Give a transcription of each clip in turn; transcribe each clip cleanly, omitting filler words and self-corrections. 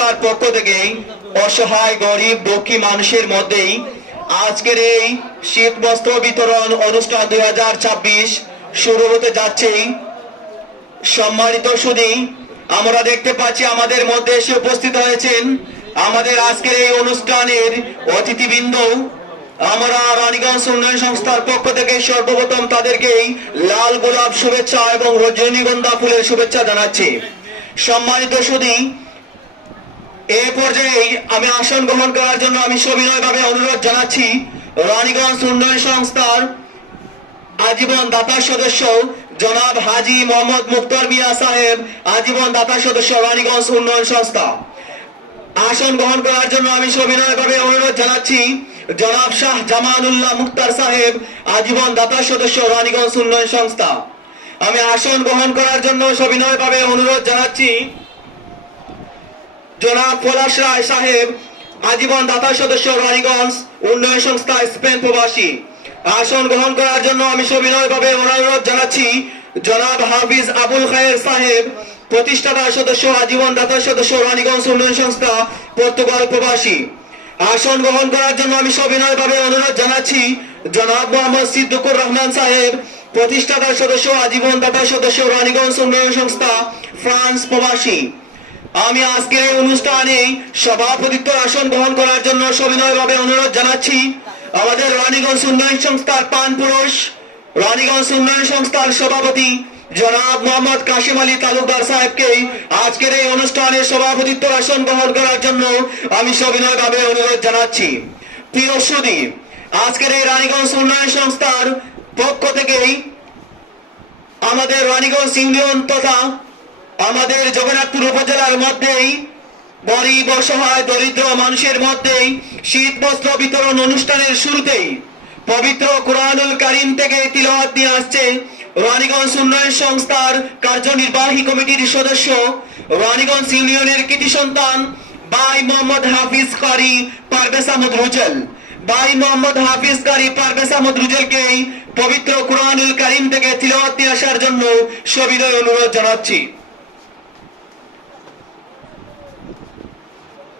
সংস্থার পক্ষ থেকে অসহায় গরিব দুঃখী মানুষের মধ্যেই আজকের এই শীত বস্ত্র বিতরণ অনুষ্ঠান 2026 শুরু হতে যাচ্ছে। সম্মানিত সুধী, আমরা দেখতে পাচ্ছি আমাদের মধ্যে এসে উপস্থিত হয়েছেন আমাদের আজকের এই অনুষ্ঠানের অতিথিবৃন্দ। আমরা রানীগঞ্জ উন্নয়ন সংস্থার পক্ষ থেকে সর্বপ্রথম তাদেরকে লাল গোলাপ শুভেচ্ছা এবং রজনীগন্ধা ফুলের শুভেচ্ছা জানাচ্ছি। সম্মানিত সুধী, এই পর্যায়ে আমি আসন গ্রহণ করার জন্য আমি সবিনয়ভাবে অনুরোধ জানাচ্ছি রানীগঞ্জ উন্নয়ন সংস্থার আজীবন দাতা সদস্য জনাব হাজী মোহাম্মদ মুক্তার মিয়া সাহেব, আজীবন দাতা সদস্য রানীগঞ্জ উন্নয়ন সংস্থা। আসন গ্রহণ করার জন্য আমি সবিনয়ভাবে অনুরোধ জানাচ্ছি জনাব শাহ জামানুল্লাহ মুক্তার সাহেব, আজীবন দাতা সদস্য রানীগঞ্জ উন্নয়ন সংস্থা। আমি আসন গ্রহণ করার জন্য সবিনয়ভাবে অনুরোধ জানাচ্ছি জনাব পলাশ রায় সাহেব, আজীবন দাতা সদস্য রানীগঞ্জ উন্নয়ন সংস্থা স্পেন প্রবাসী। আসন গ্রহণ করার জন্য আমি সবিনয়ভাবে অনুরোধ জানাচ্ছি জনাব হাফিজ আবুল খায়ের সাহেব, প্রতিষ্ঠাতা সদস্য আজীবন দাতা সদস্য রানীগঞ্জ উন্নয়ন সংস্থা পর্তুগাল প্রবাসী। আসন গ্রহণ করার জন্য আমি সবিনয়ভাবে অনুরোধ জানাচ্ছি জনাব মোহাম্মদ সিদ্দিকুর রহমান সাহেব, প্রতিষ্ঠাতা সদস্য আজীবন দাতা সদস্য রানীগঞ্জ উন্নয়ন সংস্থা ফ্রান্স প্রবাসী। আমি আজকের এই অনুষ্ঠানে সভাপতিত্ব আসন গ্রহণ করার জন্য সবিনয়ভাবে অনুরোধ জানাচ্ছি আমাদের রানীগঞ্জ উন্নয়ন সংস্থার পান পুরুষ, রানীগঞ্জ উন্নয়ন সংস্থার সভাপতি জনাব মোহাম্মদ কাশিম আলী তালুকদার সাহেবকে আজকের এই অনুষ্ঠানে সভাপতিত্ব আসন গ্রহণ করার জন্য আমি সবিনয়ভাবে অনুরোধ জানাচ্ছি। প্রিয় সুধী, আজকের এই রানীগঞ্জ উন্নয়ন সংস্থার পক্ষ থেকেই আমাদের রানীগঞ্জ ইউনিয়ন তথা আমাদের জগন্নাথপুর উপজেলার মধ্যেই গরিব অসহায় দরিদ্র মানুষের মধ্যেই শীত বস্ত্র বিতরণ অনুষ্ঠানের শুরুতেই পবিত্র কোরআনুল কারীম থেকে তিলাওয়াত দিয়ে আসছে রানীগঞ্জ উন্নয়ন সংস্থার কার্যনির্বাহী কমিটির সদস্য রানীগঞ্জ ইউনিয়নের কৃতি সন্তান ভাই মোহাম্মদ হাফিজ কারি পারভেজ আহমদ রুজেল। ভাই মোহাম্মদ হাফিজ কারি পারভেজ আহমদ রুজেলকে পবিত্র কোরআনুল কারীম থেকে তিলাওয়াত দিয়ে আসার জন্য সবিনয় অনুরোধ জানাচ্ছি।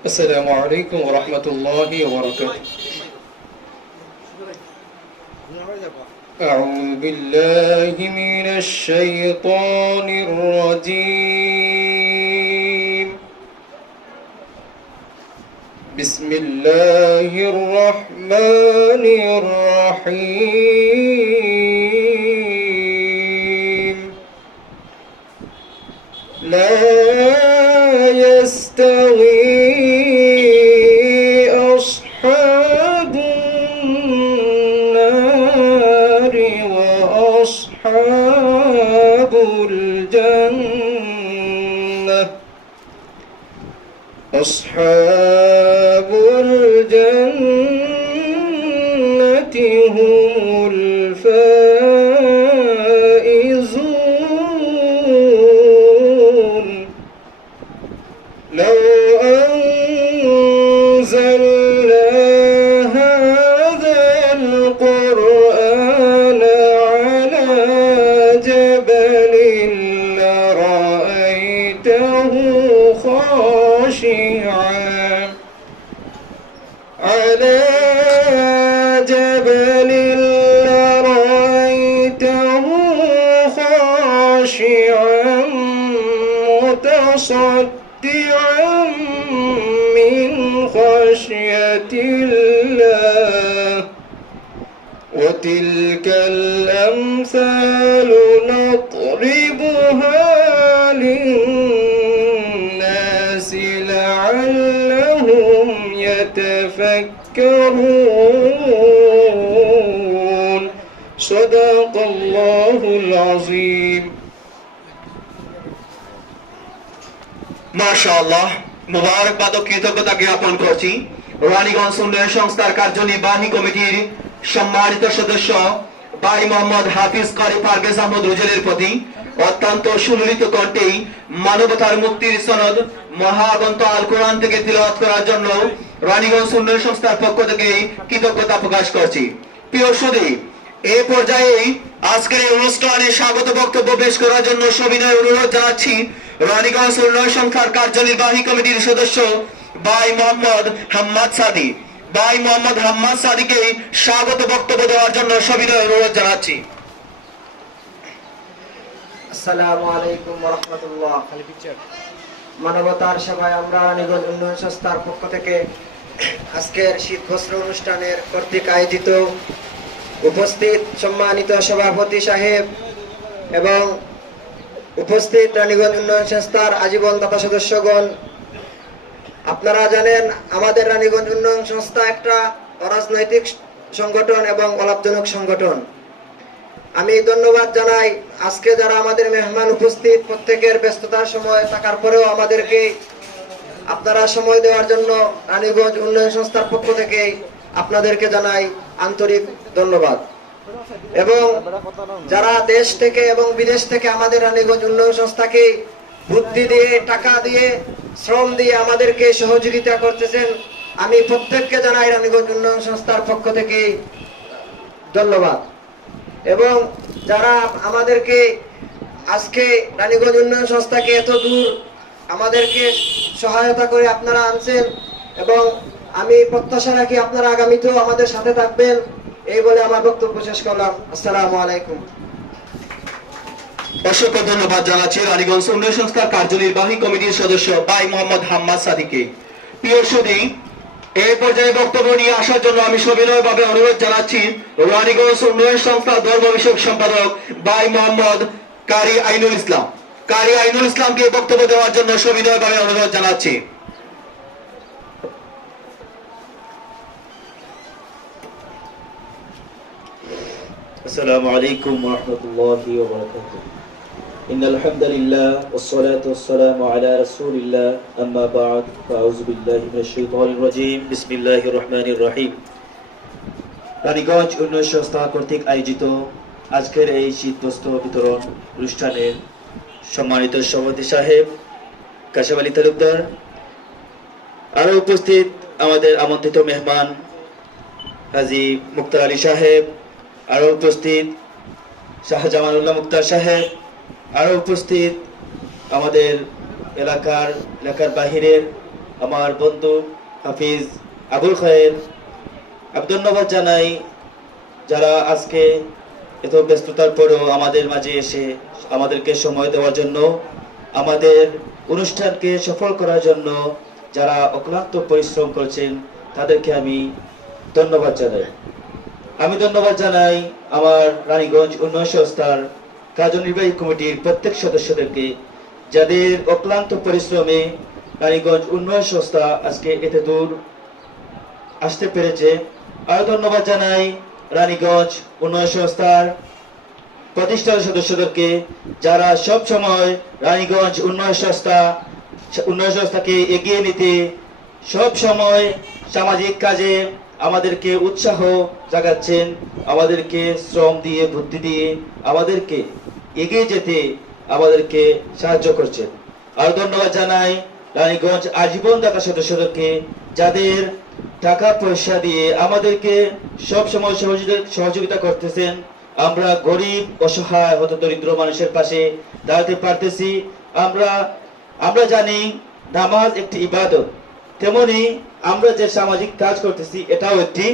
আসসালামু আলাইকুম ওয়া রাহমাতুল্লাহি ওয়া বারাকাতুহু। أعوذ بالله من الشيطان الرجيم. بسم الله الرحمن الرحيم. لا يستوي أصحاب النار وأصحاب الجنة. أصحاب الجنة هم الفائزون. لو أنزلنا هذا القرآن على جبل لرأيته خاشعا على جبل لرأيته خاشعا متصدعا من خشية الله. وتلك الأمثال نضربها للناس لعلهم يتفكرون. صدق الله العظيم. মাশাআল্লাহ, মুবারকবাদ ও কৃতজ্ঞতা জ্ঞাপন করছি রানীগঞ্জ উন্নয়ন সংস্থার কার্যনির্বাহী কমিটির সম্মানিত সদস্য ভাই মোহাম্মদ হাফিজ কারি পারভেজ আহমদ রুজেলের প্রতি। অত্যন্ত সুললিত কণ্ঠেই মানবতার মুক্তির সনদ মহাগ্রন্থ আল কোরআন থেকে তিলাওয়াত করার জন্য রানীগঞ্জ উন্নয়ন সংস্থার পক্ষ থেকে কৃতজ্ঞতা প্রকাশ করছি। প্রিয় সুধী, এই পর্যায়ে আজকের এই অনুষ্ঠানে স্বাগত বক্তব্য পেশ করার জন্য সবিনয় অনুরোধ জানাচ্ছি রানীগঞ্জ উন্নয়ন সংস্থার কার্যনির্বাহী কমিটির সদস্য ভাই মোহাম্মদ হাম্মাদ সাদি। ভাই মোহাম্মদ হাম্মাদ সাদিকে স্বাগত বক্তব্য দেওয়ার জন্য সবিনয় অনুরোধ জানাচ্ছি। আসসালামু আলাইকুম ওয়া রাহমাতুল্লাহ। মানবতার সেবায় আমরা রানীগঞ্জ উন্নয়ন সংস্থার পক্ষ থেকে আজকের শীত বস্ত্র অনুষ্ঠানের কর্তৃক আয়োজিত উপস্থিত সম্মানিত সভাপতি সাহেব এবং উপস্থিত রানীগঞ্জ উন্নয়ন সংস্থার আজীবন দাতা সদস্যগণ, আপনারা জানেন আমাদের রানীগঞ্জ উন্নয়ন সংস্থা একটা অরাজনৈতিক সংগঠন এবং অলাভজনক সংগঠন। আমি ধন্যবাদ জানাই আজকে যারা আমাদের মেহমান উপস্থিত, প্রত্যেকের ব্যস্ততার সময় থাকার পরেও আমাদেরকে আপনারা সময় দেওয়ার জন্য রানীগঞ্জ উন্নয়ন সংস্থার পক্ষ থেকে আপনাদেরকে জানাই আন্তরিক ধন্যবাদ। এবং যারা দেশ থেকে এবং বিদেশ থেকে আমাদের রানীগঞ্জ উন্নয়ন সংস্থাকে বুদ্ধি দিয়ে, টাকা দিয়ে, শ্রম দিয়ে আমাদেরকে সহযোগিতা করতেছেন, আমি প্রত্যেককে জানাই রানীগঞ্জ উন্নয়ন সংস্থার পক্ষ থেকে ধন্যবাদ। এবং যারা আমাদেরকে আজকে রানীগঞ্জ উন্নয়ন সংস্থাকে এত দূর আমাদেরকে সহায়তা করে আপনারা আনছেন, এবং আমি প্রত্যাশা রাখি আপনারা আগামীতেও আমাদের সাথে থাকবেন, এই বলে আমার বক্তব্য শেষ করলাম। আসসালামু আলাইকুম। অসংখ্য ধন্যবাদ জানাচ্ছি রানীগঞ্জ উন্নয়ন সংস্থার কার্যনির্বাহী কমিটির সদস্য ভাই মোহাম্মদ হাম্মাদ সাদিকে। প্রিয় সুধী, এই পর্যায়ে বক্তব্য নিয়ে আসার জন্য আমি সবিনয়ভাবে অনুরোধ জানাচ্ছি রানীগঞ্জ উন্নয়ন সংস্থা ধর্ম বিষয়ক সম্পাদক ভাই মোহাম্মদ কারি আইনুল ইসলাম। কারি আইনুল ইসলামকে বক্তব্য দেওয়ার জন্য সবিনয়ভাবে অনুরোধ জানাচ্ছি। السلام عليكم ورحمة الله وبركاته. إن الحمد لله والصلاة والسلام على رسول الله أما بعد فأعوذ بالله من الشيطان الرجيم بسم الله الرحمن الرحيم. রানীগঞ্জ উন্নয়ন সংস্থা কর্তৃক আয়োজিত আজকের এই শীতবস্ত্র বিতরণ অনুষ্ঠানের সম্মানিত সভাপতি সাহেব কাশেম আলী তালুকদার, আরও উপস্থিত আমাদের আমন্ত্রিত মেহমান হাজী মুক্তার আলী সাহেব, আরও উপস্থিত শাহজামানুল্লাহ মুক্তার সাহেব, আরও উপস্থিত আমাদের এলাকার বাহিরের আমার বন্ধু হাফিজ আবুল খায়ের, আমি ধন্যবাদ জানাই যারা আজকে এত ব্যস্ততার পরেও আমাদের মাঝে এসে আমাদেরকে সময় দেওয়ার জন্য, আমাদের অনুষ্ঠানকে সফল করার জন্য যারা অক্লান্ত পরিশ্রম করছেন তাদেরকে আমি ধন্যবাদ জানাই। আমি ধন্যবাদ জানাই আমার রানীগঞ্জ উন্নয়ন সংস্থার কার্যনির্বাহী কমিটির প্রত্যেক সদস্যদেরকে, যাদের অক্লান্ত পরিশ্রমে রানীগঞ্জ উন্নয়ন সংস্থা আজকে এত দূর আসতে পেরেছে। আরও ধন্যবাদ জানাই রানীগঞ্জ উন্নয়ন সংস্থার প্রতিষ্ঠাতা সদস্যদেরকে, যারা সব সময় রানীগঞ্জ উন্নয়ন সংস্থাকে এগিয়ে নিতে সব সময় সামাজিক কাজে আমাদেরকে উৎসাহ জাগাচ্ছেন, আমাদেরকে শ্রম দিয়ে, বুদ্ধি দিয়ে আমাদেরকে এগিয়ে যেতে আমাদেরকে সাহায্য করছেন। আর ধন্যবাদ জানাই রানীগঞ্জ আজীবন দাতা সদস্যদেরকে, যাদের টাকা পয়সা দিয়ে আমাদেরকে সব সময় সহযোগিতা করতেছেন। আমরা গরিব, অসহায়, হতদরিদ্র মানুষের পাশে দাঁড়াতে পারতেছি। আমরা জানি নামাজ একটি ইবাদত, তেমনি আমরা যে সামাজিক কাজ করতেছি এটাও একটি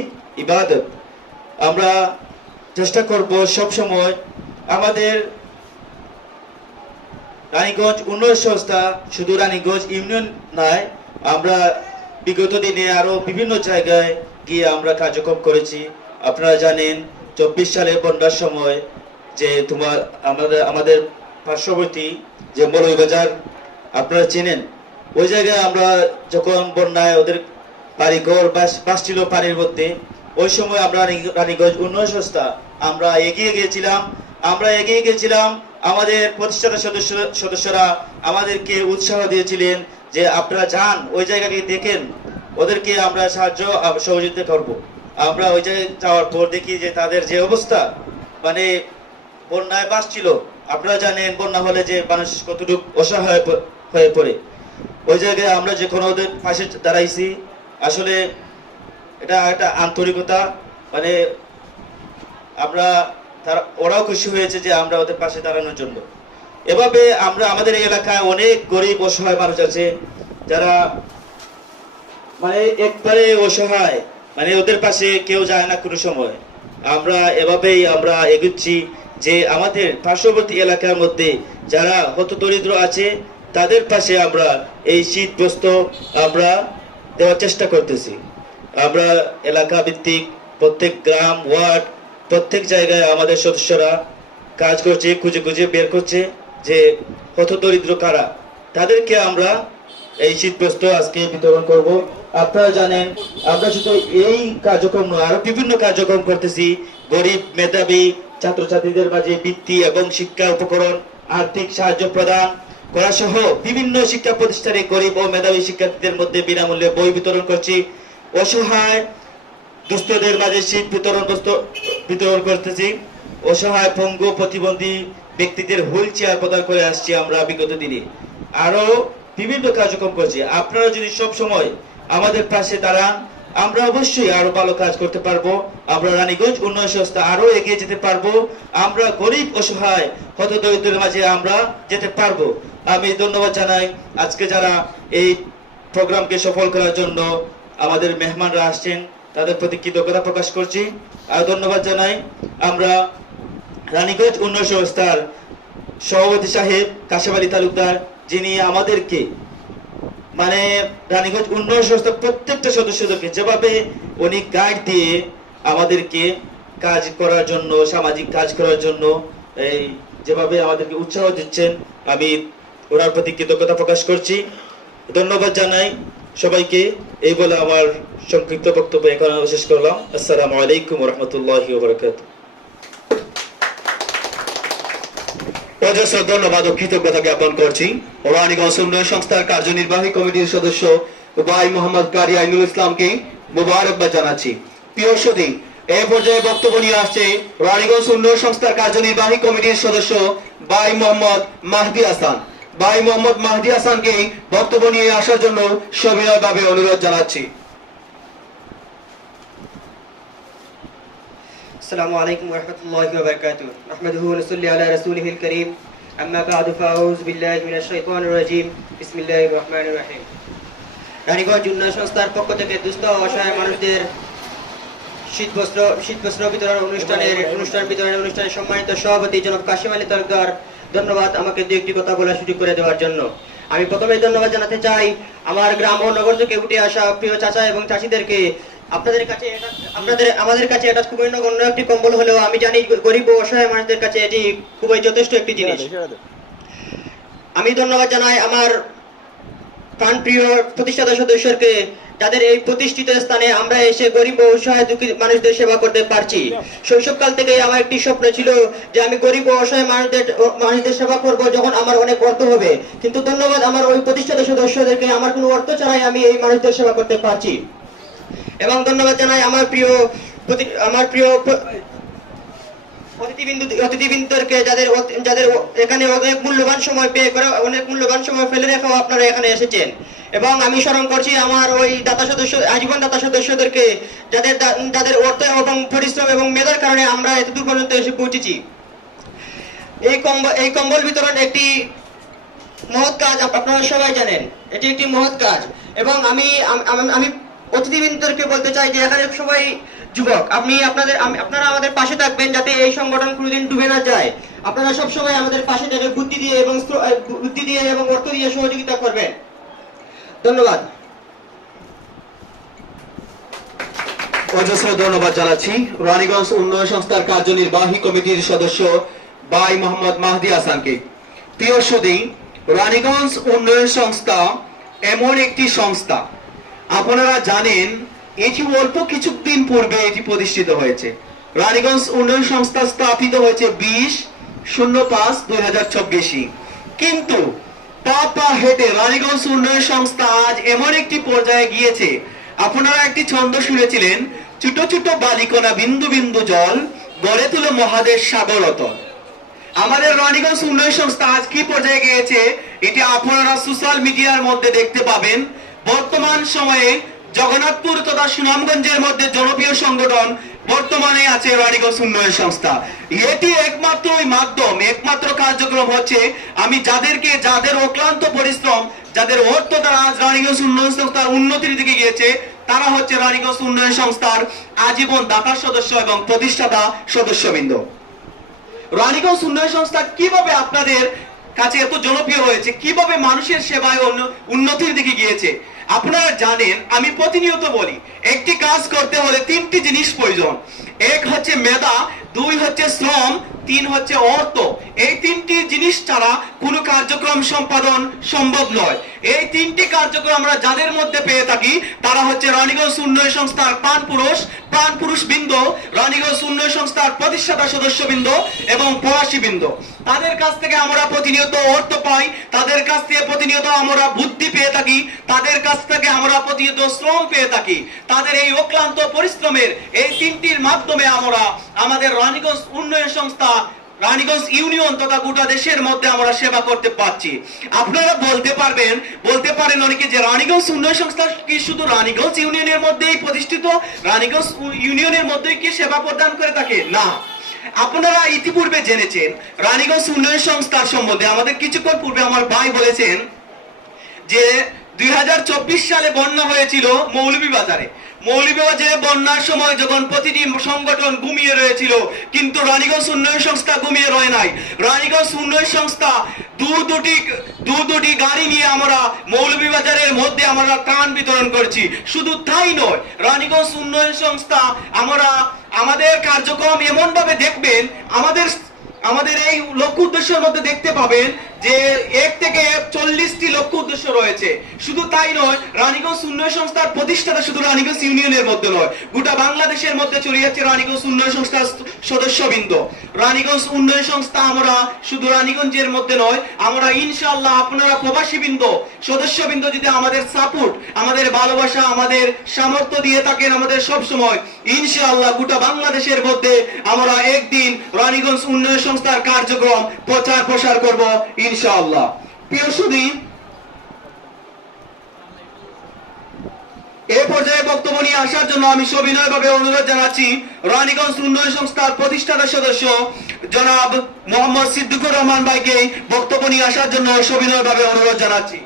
ইবাদত। আমরা চেষ্টা করব সব সময় আমাদের রানীগঞ্জ উন্নয়ন সংস্থা শুধু রানীগঞ্জ ইউনিয়ন নয়, আমরা বিগত দিনে আরো বিভিন্ন জায়গায় গিয়ে আমরা কার্যক্রম করেছি। আপনারা জানেন 24 সালে বন্যার সময় যে আমাদের পার্শ্ববর্তী যে মৌলভীবাজার আপনারা চেনেন, ওই জায়গায় আমরা যখন বন্যায় ওদের বাড়িঘর বাসছিল পানির মধ্যে, ওই সময় আমরা রানীগঞ্জ উন্নয়ন সংস্থা আমরা এগিয়ে গিয়েছিলাম। আমাদের প্রতিষ্ঠাতা সদস্যরা আমাদেরকে উৎসাহ দিয়েছিলেন যে আপনারা যান, ওই জায়গাকে দেখেন, ওদেরকে আমরা সহযোগিতা করব। আমরা ওই জায়গায় যাওয়ার পর দেখি যে তাদের যে অবস্থা, মানে বন্যায় বাসছিল। আপনারা জানেন বন্যা হলে যে মানুষ কতটুকু অসহায় হয়ে পড়ে। ওই জায়গায় আমরা যখন ওদের পাশে দাঁড়াইছি, আসলে এটা একটা আন্তরিকতা, মানে ওরাও খুশি হয়েছে যে আমরা ওদের পাশে দাঁড়ানোর জন্য। এভাবে আমরা আমাদের এই এলাকায় অনেক গরিব অসহায় মানুষ আছে যারা মানে একবারে অসহায়, মানে ওদের পাশে কেউ যায় না কোনো সময়। আমরা এভাবেই আমরা এগুচ্ছি যে আমাদের পার্শ্ববর্তী এলাকার মধ্যে যারা হতদরিদ্র আছে তাদের পাশে আমরা এই শীত বস্ত্র আমরা দেওয়ার চেষ্টা করতেছি। আমরা এলাকা ভিত্তিক প্রত্যেক গ্রাম ওয়ার্ড প্রত্যেক জায়গায় আমাদের সদস্যরা কাজ করছে, খুঁজে খুঁজে বের করছে যে হতদরিদ্র কারা, তাদেরকে আমরা এই শীতবস্ত্র আজকে বিতরণ করব। আপনারা জানেন আমরা শুধু এই কার্যক্রম নয়, আরো বিভিন্ন কার্যক্রম করতেছি। গরিব মেধাবী ছাত্রছাত্রীদের মাঝে বৃত্তি এবং শিক্ষা উপকরণ আর্থিক সাহায্য প্রদান করা সহ বিভিন্ন শিক্ষা প্রতিষ্ঠানে গরিব ও মেধাবী শিক্ষার্থীদের মধ্যে বিনামূল্যে বই বিতরণ করছি। অসহায় দুস্থদের মাঝে শীত বিতরণ করতেছি। অসহায় পঙ্গু প্রতিবন্ধী ব্যক্তিদের হুইল চেয়ার প্রদান করে আসছি আমরা বিগত দিনে। আরো বিভিন্ন কার্যক্রম করছি। আপনারা যদি সব সময় আমাদের পাশে দাঁড়ান, আমরা অবশ্যই আরো ভালো কাজ করতে পারবো। আমরা রানীগঞ্জ উন্নয়ন সংস্থা আরো এগিয়ে যেতে পারবো। আমরা গরিব অসহায় হতদরিদ্রের মাঝে আমরা যেতে পারবো। আমি ধন্যবাদ জানাই আজকে যারা এই প্রোগ্রামকে সফল করার জন্য আমাদের মেহমানরা আসছেন, তাদের প্রতি কৃতজ্ঞতা প্রকাশ করছি। আর ধন্যবাদ জানাই আমরা রানীগঞ্জ উন্নয়ন সংস্থার সভাপতি সাহেব কাশেম আলী তালুকদার, যিনি আমাদেরকে মানে রানীগঞ্জ উন্নয়ন সংস্থার প্রত্যেকটা সদস্যদেরকে যেভাবে উনি গাইড দিয়ে আমাদেরকে কাজ করার জন্য, সামাজিক কাজ করার জন্য এই যেভাবে আমাদেরকে উৎসাহ দিচ্ছেন, আমি ওনার প্রতি কৃতজ্ঞতা প্রকাশ করছি। ধন্যবাদ জানাই সবাইকে। এই বলে আমার সংক্ষিপ্ত বক্তব্য এখানে শেষ করলাম। আসসালামু আলাইকুম ওয়া রাহমাতুল্লাহি ওয়া বারাকাতুহু। অজস্র ধন্যবাদ ও কৃতজ্ঞতা জ্ঞাপন করছি রানীগঞ্জ উন্নয়ন সংস্থার কার্যনির্বাহী কমিটির সদস্য ভাই মোহাম্মদ কারি আইনুল ইসলামকে মোবারকবাদ জানাচ্ছি। প্রিয় সুধী, এই পর্যায়ে বক্তব্য নিয়ে আসছে রানীগঞ্জ উন্নয়ন সংস্থার কার্যনির্বাহী কমিটির সদস্য ভাই মোহাম্মদ মাহদি হাসান। ভাই মোহাম্মদ মাহদি হাসানকে বক্তব্য নিয়ে আসার জন্য সবিনয়ভাবে অনুরোধ জানাচ্ছি। السلام عليكم ورحمة الله وبركاته نحمده ونصلي على رسوله الكريم أما بعد فأعوذ بالله من الشيطان الرجيم بسم الله الرحمن الرحيم রানীগঞ্জ উন্নয়ন সংস্থার পক্ষ থেকে দুস্থ ও অসহায় মানুষদের শীতবস্ত্র অনুষ্ঠানের সম্মানিত সভাপতি জনাব কাশেম আলী তালুকদার, ধন্যবাদ আমাকে দু একটি কথা বলার সুযোগ করে দেওয়ার জন্য। আমি প্রথমে ধন্যবাদ জানাতে চাই আমার গ্রাম ও নগর থেকে উঠে আসা প্রিয় চাচা এবং চাচিদেরকে। আমাদের কাছে এটা খুবই নগণ্য একটি কম্বল হলেও আমি জানি গরিব ও অসহায় মানুষদের কাছে এটি খুবই যথেষ্ট একটি জিনিস। আমি ধন্যবাদ জানাই আমার প্রাণপ্রিয় প্রতিষ্ঠাতা সদস্যকে, যাদের এই প্রতিষ্ঠিত স্থানে আমরা এসে গরিব ও অসহায় দুঃখী মানুষদের সেবা করতে পারছি। শৈশবকাল থেকে আমার একটি স্বপ্ন ছিল যে আমি গরিব ও অসহায় মানুষদের সেবা করব যখন আমার অনেক অর্থ হবে। কিন্তু ধন্যবাদ আমার ওই প্রতিষ্ঠাতা সদস্যদেরকে, আমার কোনো অর্থ ছাড়াই আমি এই মানুষদের সেবা করতে পারছি। এবং ধন্যবাদ জানাই আমার প্রিয় অতিথিবৃন্দদেরকে, যাদের এখানে অনেক মূল্যবান সময় ব্যয় করে, অনেক মূল্যবান সময় ফেলে রেখেও আপনারা এখানে এসেছেন। এবং আমি স্মরণ করছি আমার ওই আজীবন দাতা সদস্যদেরকে, যাদের অর্থ এবং পরিশ্রম এবং মেধার কারণে আমরা এতদূর পর্যন্ত এসে পৌঁছেছি। এই কম্বল বিতরণ একটি মহৎ কাজ, আপনারা সবাই জানেন এটি একটি মহৎ কাজ। এবং আমি অতিথিবৃন্দদেরকে বলতে চাই যে এখানে সবাই যুবক, আপনারা আমাদের পাশে থাকবেন যাতে এই সংগঠন কোনোদিন ডুবে না যায়। আপনারা সব সময় আমাদের পাশে থেকে বুদ্ধি দিয়ে এবং অর্থ দিয়ে সহযোগিতা করবেন। ধন্যবাদ। অজস্র ধন্যবাদ জানাচ্ছি রানীগঞ্জ উন্নয়ন সংস্থার কার্যনির্বাহী কমিটির সদস্য ভাই মোহাম্মদ মাহদি হাসানকে। প্রিয় সুধী, রানীগঞ্জ উন্নয়ন সংস্থা এমন একটি সংস্থা, আপনারা জানেন এটি অল্প কিছুদিন পূর্বে এটি প্রতিষ্ঠিত হয়েছে। রানীগঞ্জ উন্নয়ন সংস্থা স্থাপিত হয়েছে 20/05/2024, কিন্তু পা হেঁটে রানীগঞ্জ উন্নয়ন সংস্থা আজ এমন একটি পর্যায়ে গিয়েছে, আপনারা একটি ছন্দ শুনেছিলেন, ছোট ছোট বালিকণা বিন্দু বিন্দু জল গড়ে তুলে মহাদেশ সাগরতল। আমাদের রানীগঞ্জ উন্নয়ন সংস্থা আজ কি পর্যায়ে গিয়েছে এটি আপনারা সোশ্যাল মিডিয়ার মধ্যে দেখতে পাবেন। বর্তমান সময়ে জগন্নাথপুর তথা সুনামগঞ্জের মধ্যে জনপ্রিয় সংগঠন বর্তমানে আছে রানীগঞ্জ উন্নয়ন সংস্থা। এটি একমাত্রই মাধ্যম, একমাত্র কার্যক্রম হচ্ছে আমি যাদের অক্লান্ত পরিশ্রম, যাদের অর্থ দ্বারা আজ রানীগঞ্জ উন্নয়ন সংস্থার উন্নতির দিকে গিয়েছে, তারা হচ্ছে রানীগঞ্জ উন্নয়ন সংস্থার আজীবন দাতা সদস্য এবং প্রতিষ্ঠাতা সদস্যবৃন্দ। রানীগঞ্জ উন্নয়ন সংস্থা কিভাবে আপনাদের কাছে এত জনপ্রিয় হয়েছে, কিভাবে মানুষের সেবায় উন্নতির দিকে গিয়েছে আপনারা জানেন। আমি প্রতিনিয়ত বলি, একটি কাজ করতে হলে তিনটি জিনিস প্রয়োজন। এক হচ্ছে মেধা, দুই হচ্ছে শ্রম, তিন হচ্ছে অর্থ। এই তিনটি জিনিস ছাড়া কোনো কার্যক্রম সম্পাদন সম্ভব নয়। এই তিনটি কার্যক্রম আমরা যাদের মধ্যে পেয়ে থাকি তারা হচ্ছে রানীগঞ্জ উন্নয়ন সংস্থার প্রাণপুরুষ বৃন্দ, রানীগঞ্জ উন্নয়ন সংস্থার প্রতিষ্ঠাতা সদস্যবৃন্দ এবং প্রবাসী বৃন্দ। তাদের কাছ থেকে আমরা প্রতিনিয়ত অর্থ পাই, তাদের কাছ থেকে প্রতিনিয়ত আমরা বুদ্ধি পেয়ে থাকি, তাদের কাছ থেকে আমরা প্রতিনিয়ত শ্রম পেয়ে থাকি। তাদের এই অক্লান্ত পরিশ্রমের এই তিনটির মাধ্যমে আমরা আমাদের রানীগঞ্জ উন্নয়ন সংস্থা, রানীগঞ্জ ইউনিয়ন তথা গোটা দেশের মধ্যে আমরা সেবা করতে পারছি। আপনারা বলতে পারেন অনেকে যে রানীগঞ্জ উন্নয়ন সংস্থা কি শুধু রানীগঞ্জ ইউনিয়নের মধ্যেই প্রতিষ্ঠিত, রানীগঞ্জ ইউনিয়নের মধ্যেই কি সেবা প্রদান করে থাকে? না, আপনারা ইতিপূর্বে জেনেছেন রানীগঞ্জ উন্নয়ন সংস্থার সম্বন্ধে। আমাদের কিছুক্ষণ পূর্বে আমার ভাই বলেছেন যে 2024 সালে বন্যা হয়েছিল মৌলভীবাজারে। মৌলভীবাজারে বন্যার সময় যখন প্রতিটি সংগঠন ঘুমিয়ে রয়েছিল, কিন্তু রানীগঞ্জ উন্নয়ন সংস্থা ঘুমিয়ে রয়ে নাই। রানীগঞ্জ উন্নয়ন সংস্থা দু দুটি গাড়ি নিয়ে আমরা মৌলভীবাজারের মধ্যে আমরা ত্রাণ বিতরণ করছি। শুধু তাই নয়, রানীগঞ্জ উন্নয়ন সংস্থা আমাদের কার্যক্রম এমন ভাবে দেখবেন, আমাদের এই লক্ষ্য উদ্দেশ্যের মধ্যে দেখতে পাবেন যে 1 থেকে 40টি লক্ষ্য উদ্দেশ্য রয়েছে। শুধু তাই নয়, রানীগঞ্জ উন্নয়ন সংস্থার প্রতিষ্ঠাতা শুধু রানীগঞ্জ ইউনিয়নের মধ্যে নয়, গোটা বাংলাদেশের মধ্যে ছড়িয়ে যাচ্ছে রানীগঞ্জ উন্নয়ন সংস্থার সদস্যবৃন্দ। রানীগঞ্জ উন্নয়ন সংস্থা আমরা শুধু রানীগঞ্জের মধ্যে নয়, আমরা ইনশাআল্লাহ আপনারা প্রবাসীবৃন্দ, সদস্যবৃন্দ যদি আমাদের সাপোর্ট, আমাদের ভালোবাসা, আমাদের সামর্থ্য দিয়ে থাকেন আমাদের সব সময়, ইনশাআল্লাহ গোটা বাংলাদেশের মধ্যে আমরা একদিন রানীগঞ্জ উন্নয়ন সংস্থার কার্যক্রম প্রচার প্রসার করব ইনশাআল্লাহ। প্রিয় সুধী, এই পর্যায়ে বক্তব্য নিয়ে আসার জন্য আমি সবিনয়ভাবে অনুরোধ জানাচ্ছি রানীগঞ্জ উন্নয়ন সংস্থার প্রতিষ্ঠাতা সদস্য জনাব মোহাম্মদ সিদ্দিকুর রহমান ভাইকে বক্তব্য নিয়ে আসার জন্য সবিনয়ভাবে অনুরোধ জানাচ্ছি।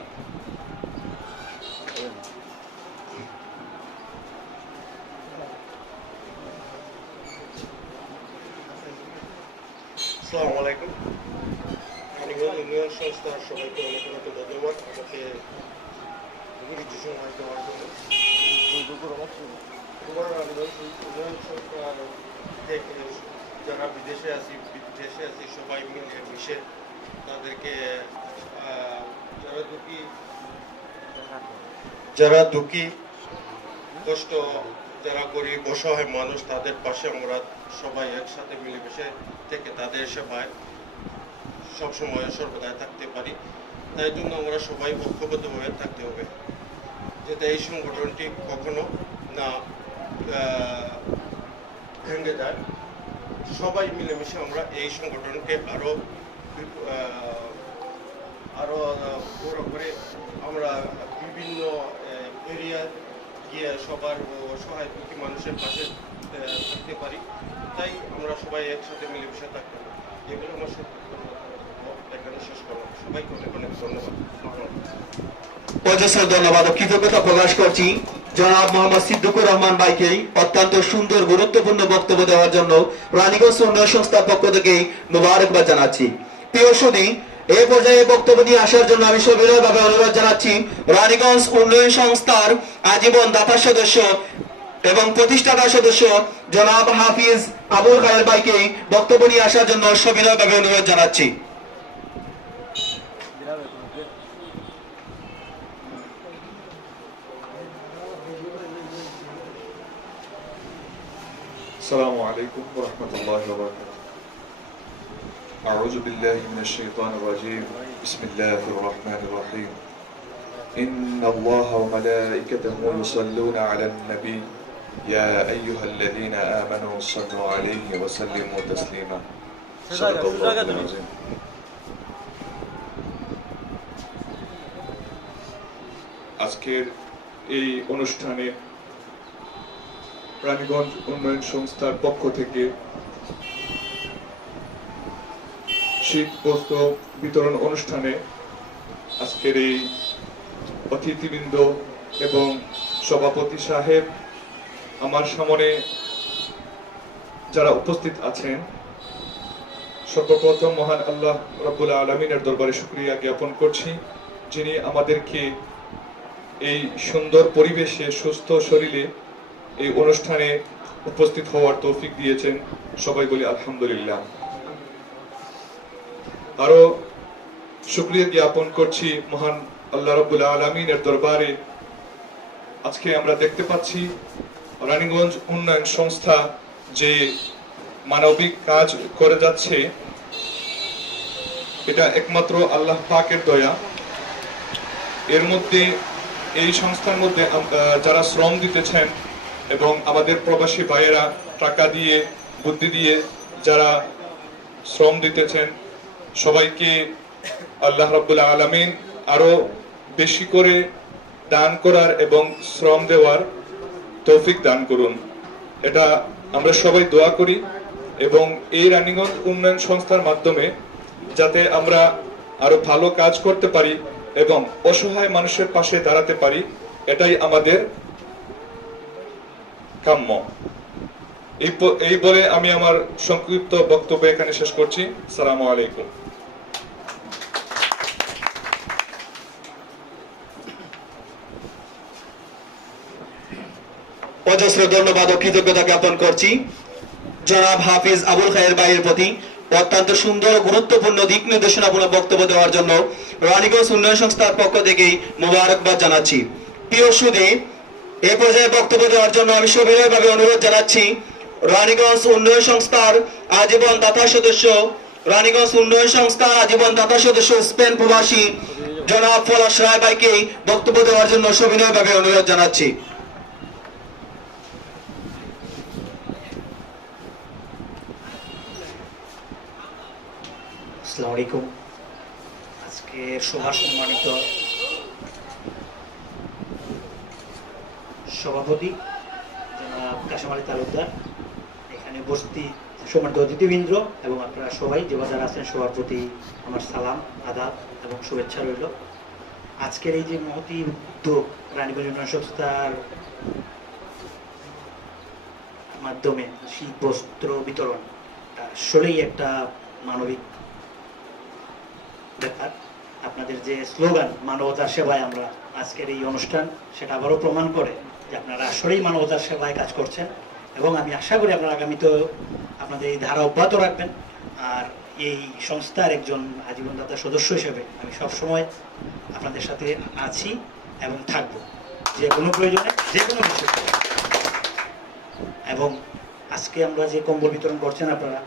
আসসালামু আলাইকুম। রানীগঞ্জ ইউনিয়ন সংস্থার সবাইকে অনেক অনেক ধন্যবাদ আমাকে কিছু সময় দেওয়ার জন্য। তোমার রানীগঞ্জ ইউনিয়ন সংস্থার থেকে যারা বিদেশে আছি সবাই মিলে মিশে তাদেরকে যারা দুঃখী কষ্ট, যারা গরিব অসহায় মানুষ, তাদের পাশে আমরা সবাই একসাথে মিলেমিশে থেকে তাদের সেবায় সবসময় সর্বদাই থাকতে পারি। তাই জন্য আমরা সবাই ঐক্যবদ্ধভাবে থাকতে হবে, যাতে এই সংগঠনটি কখনো না ভেঙে যায়। সবাই মিলেমিশে আমরা এই সংগঠনকে আরো বড় করে আমরা বিভিন্ন এরিয়া গিয়ে সবার অসহায় দুঃখী মানুষের পাশে থাকতে পারি। তাই আমরা সবাই একসাথে মিলেমিশে থাকতে পারি। এগুলো আমার এখানে শেষ করলাম। সবাইকে অনেক অনেক ধন্যবাদ। অজস্র ধন্যবাদ ও কৃতজ্ঞতা প্রকাশ করছি জনাব মোহাম্মদ সিদ্দিকুর রহমান ভাইকে অত্যন্ত সুন্দর গুরুত্বপূর্ণ বক্তব্য দেওয়ার জন্য রানীগঞ্জ উন্নয়ন সংস্থার পক্ষ থেকে মোবারকবাদ জানাচ্ছি। প্রিয় সুধী, এই পর্যায়ে বক্তব্য নিয়ে আসার জন্য আমি সবিনয়ভাবে অনুরোধ জানাচ্ছি রানীগঞ্জ উন্নয়ন সংস্থার আজীবন দাতা সদস্য এবং প্রতিষ্ঠাতা সদস্য জনাব হাফিজ আবুল খায়ের ভাইকে বক্তব্য নিয়ে আসার জন্য সবিনয়ভাবে অনুরোধ জানাচ্ছি। السلام عليكم ورحمة الله وبركاته. أعوذ بالله من الشيطان الرجيم. بسم الله الرحمن الرحيم. إن الله وملائكته يصلون على النبي يا أيها الذين آمنوا صلوا عليه وسلموا تسليما. صدق الله العظيم. আজকের এই অনুষ্ঠানে রানীগঞ্জ উন্নয়ন সংস্থার পক্ষ থেকে শীত বস্ত্র বিতরণ অনুষ্ঠানে আজকের এই অতিথিবৃন্দ এবং সভাপতি সাহেব, আমার সামনে যারা উপস্থিত আছেন, সর্বপ্রথম মহান আল্লাহ রাব্বুল আলামিনের দরবারে শুকরিয়া জ্ঞাপন করছি, যিনি আমাদেরকে এই সুন্দর পরিবেশে সুস্থ শরীরে এই অনুষ্ঠানে উপস্থিত হওয়ার তৌফিক দিয়েছেন। সবাই বলি আলহামদুলিল্লাহ। আরো শুকরিয়া জ্ঞাপন করছি মহান আল্লাহ রাব্বুল আলামিনের দরবারে, আজকে আমরা দেখতে পাচ্ছি রানীগঞ্জ উন্নয়ন সংস্থা যে মানবিক কাজ করে যাচ্ছে, এটা একমাত্র আল্লাহ পাকের দয়া। এর মধ্যে এই সংস্থার মধ্যে যারা শ্রম দিতেছেন এবং আমাদের প্রবাসী ভাইয়েরা টাকা দিয়ে বুদ্ধি দিয়ে যারা শ্রম দিতেছেন, সবাইকে আল্লাহ রাব্বুল আলামিন আরো বেশি করে দান করার এবং শ্রম দেওয়ার তৌফিক দান করুন, এটা আমরা সবাই দোয়া করি। এবং এই রানীগঞ্জ উন্নয়ন সংস্থার মাধ্যমে যাতে আমরা আরো ভালো কাজ করতে পারি এবং অসহায় মানুষের পাশে দাঁড়াতে পারি, এটাই আমাদের কাম্য। এই বলে আমি আমার সংক্ষিপ্ত বক্তব্য এখানে শেষ করছি। আসসালামু আলাইকুম। অজস্র ধন্যবাদ ও কৃতজ্ঞতা জ্ঞাপন করছি জনাব হাফিজ আবুল খায়ের ভাইয়ের প্রতি অত্যন্ত সুন্দর ও গুরুত্বপূর্ণ দিক নির্দেশনামূলক বক্তব্য দেওয়ার জন্য রানীগঞ্জ উন্নয়ন সংস্থার পক্ষ থেকেই মোবারকবাদ জানাচ্ছি। প্রিয় সুধী, এ পর্যায়ে বক্তব্য দেওয়ার জন্য আমি সবিনয়ভাবে অনুরোধ জানাচ্ছি রানীগঞ্জ উন্নয়ন সংস্থার আজীবন দাতা সদস্য, রানীগঞ্জ উন্নয়ন সংস্থার আজীবন দাতা সদস্য স্পেন প্রবাসী জনাব পলাশ রায় ভাইকে বক্তব্য দেওয়ার জন্য সবিনয়ভাবে অনুরোধ জানাচ্ছি। আসসালামু আলাইকুম। আজকে সভা সম্মানিত সভাপতি জনাব কাশেম আলী তালুকদার, এখানে উপস্থিত সম্মানিত অতিথিবৃন্দ এবং আপনারা সবাই যে যারা আছেন, সবার প্রতি আমার সালাম, আদাব এবং শুভেচ্ছা রইল। আজকের এই যে মহতি উদ্যোগ রানীগঞ্জ উন্নয়ন সংস্থার মাধ্যমে শীত বস্ত্র বিতরণ, আসলেই একটা মানবিক ব্যাপার। আপনাদের যে স্লোগান মানবতার সেবায় আমরা, আজকের এই অনুষ্ঠান সেটা আবারও প্রমাণ করে যে আপনারা আসলেই মানবতার সেবায় কাজ করছেন এবং আমি আশা করি আপনারা আগামীতেও আপনাদের এই ধারা অব্যাহত রাখবেন। আর এই সংস্থার একজন আজীবনদাতা সদস্য হিসেবে আমি সবসময় আপনাদের সাথে আছি এবং থাকবো, যে কোনো প্রয়োজনে যে কোনো কিছু। এবং আজকে আমরা যে কম্বল বিতরণ করছেন আপনারা,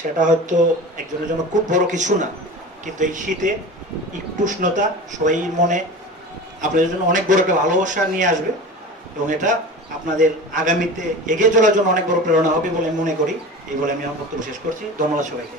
সেটা হয়তো একজনের জন্য খুব বড় কিছু না, কিন্তু এই শীতে একটু উষ্ণতা সবাই মনে আপনাদের জন্য অনেক বড় একটা ভালোবাসা নিয়ে আসবে এবং এটা আপনাদের আগামীতে এগিয়ে চলার জন্য অনেক বড় প্রেরণা হবে বলে আমি মনে করি। এই বলে আমি আমার বক্তব্য শেষ করছি। ধন্যবাদ সবাইকে।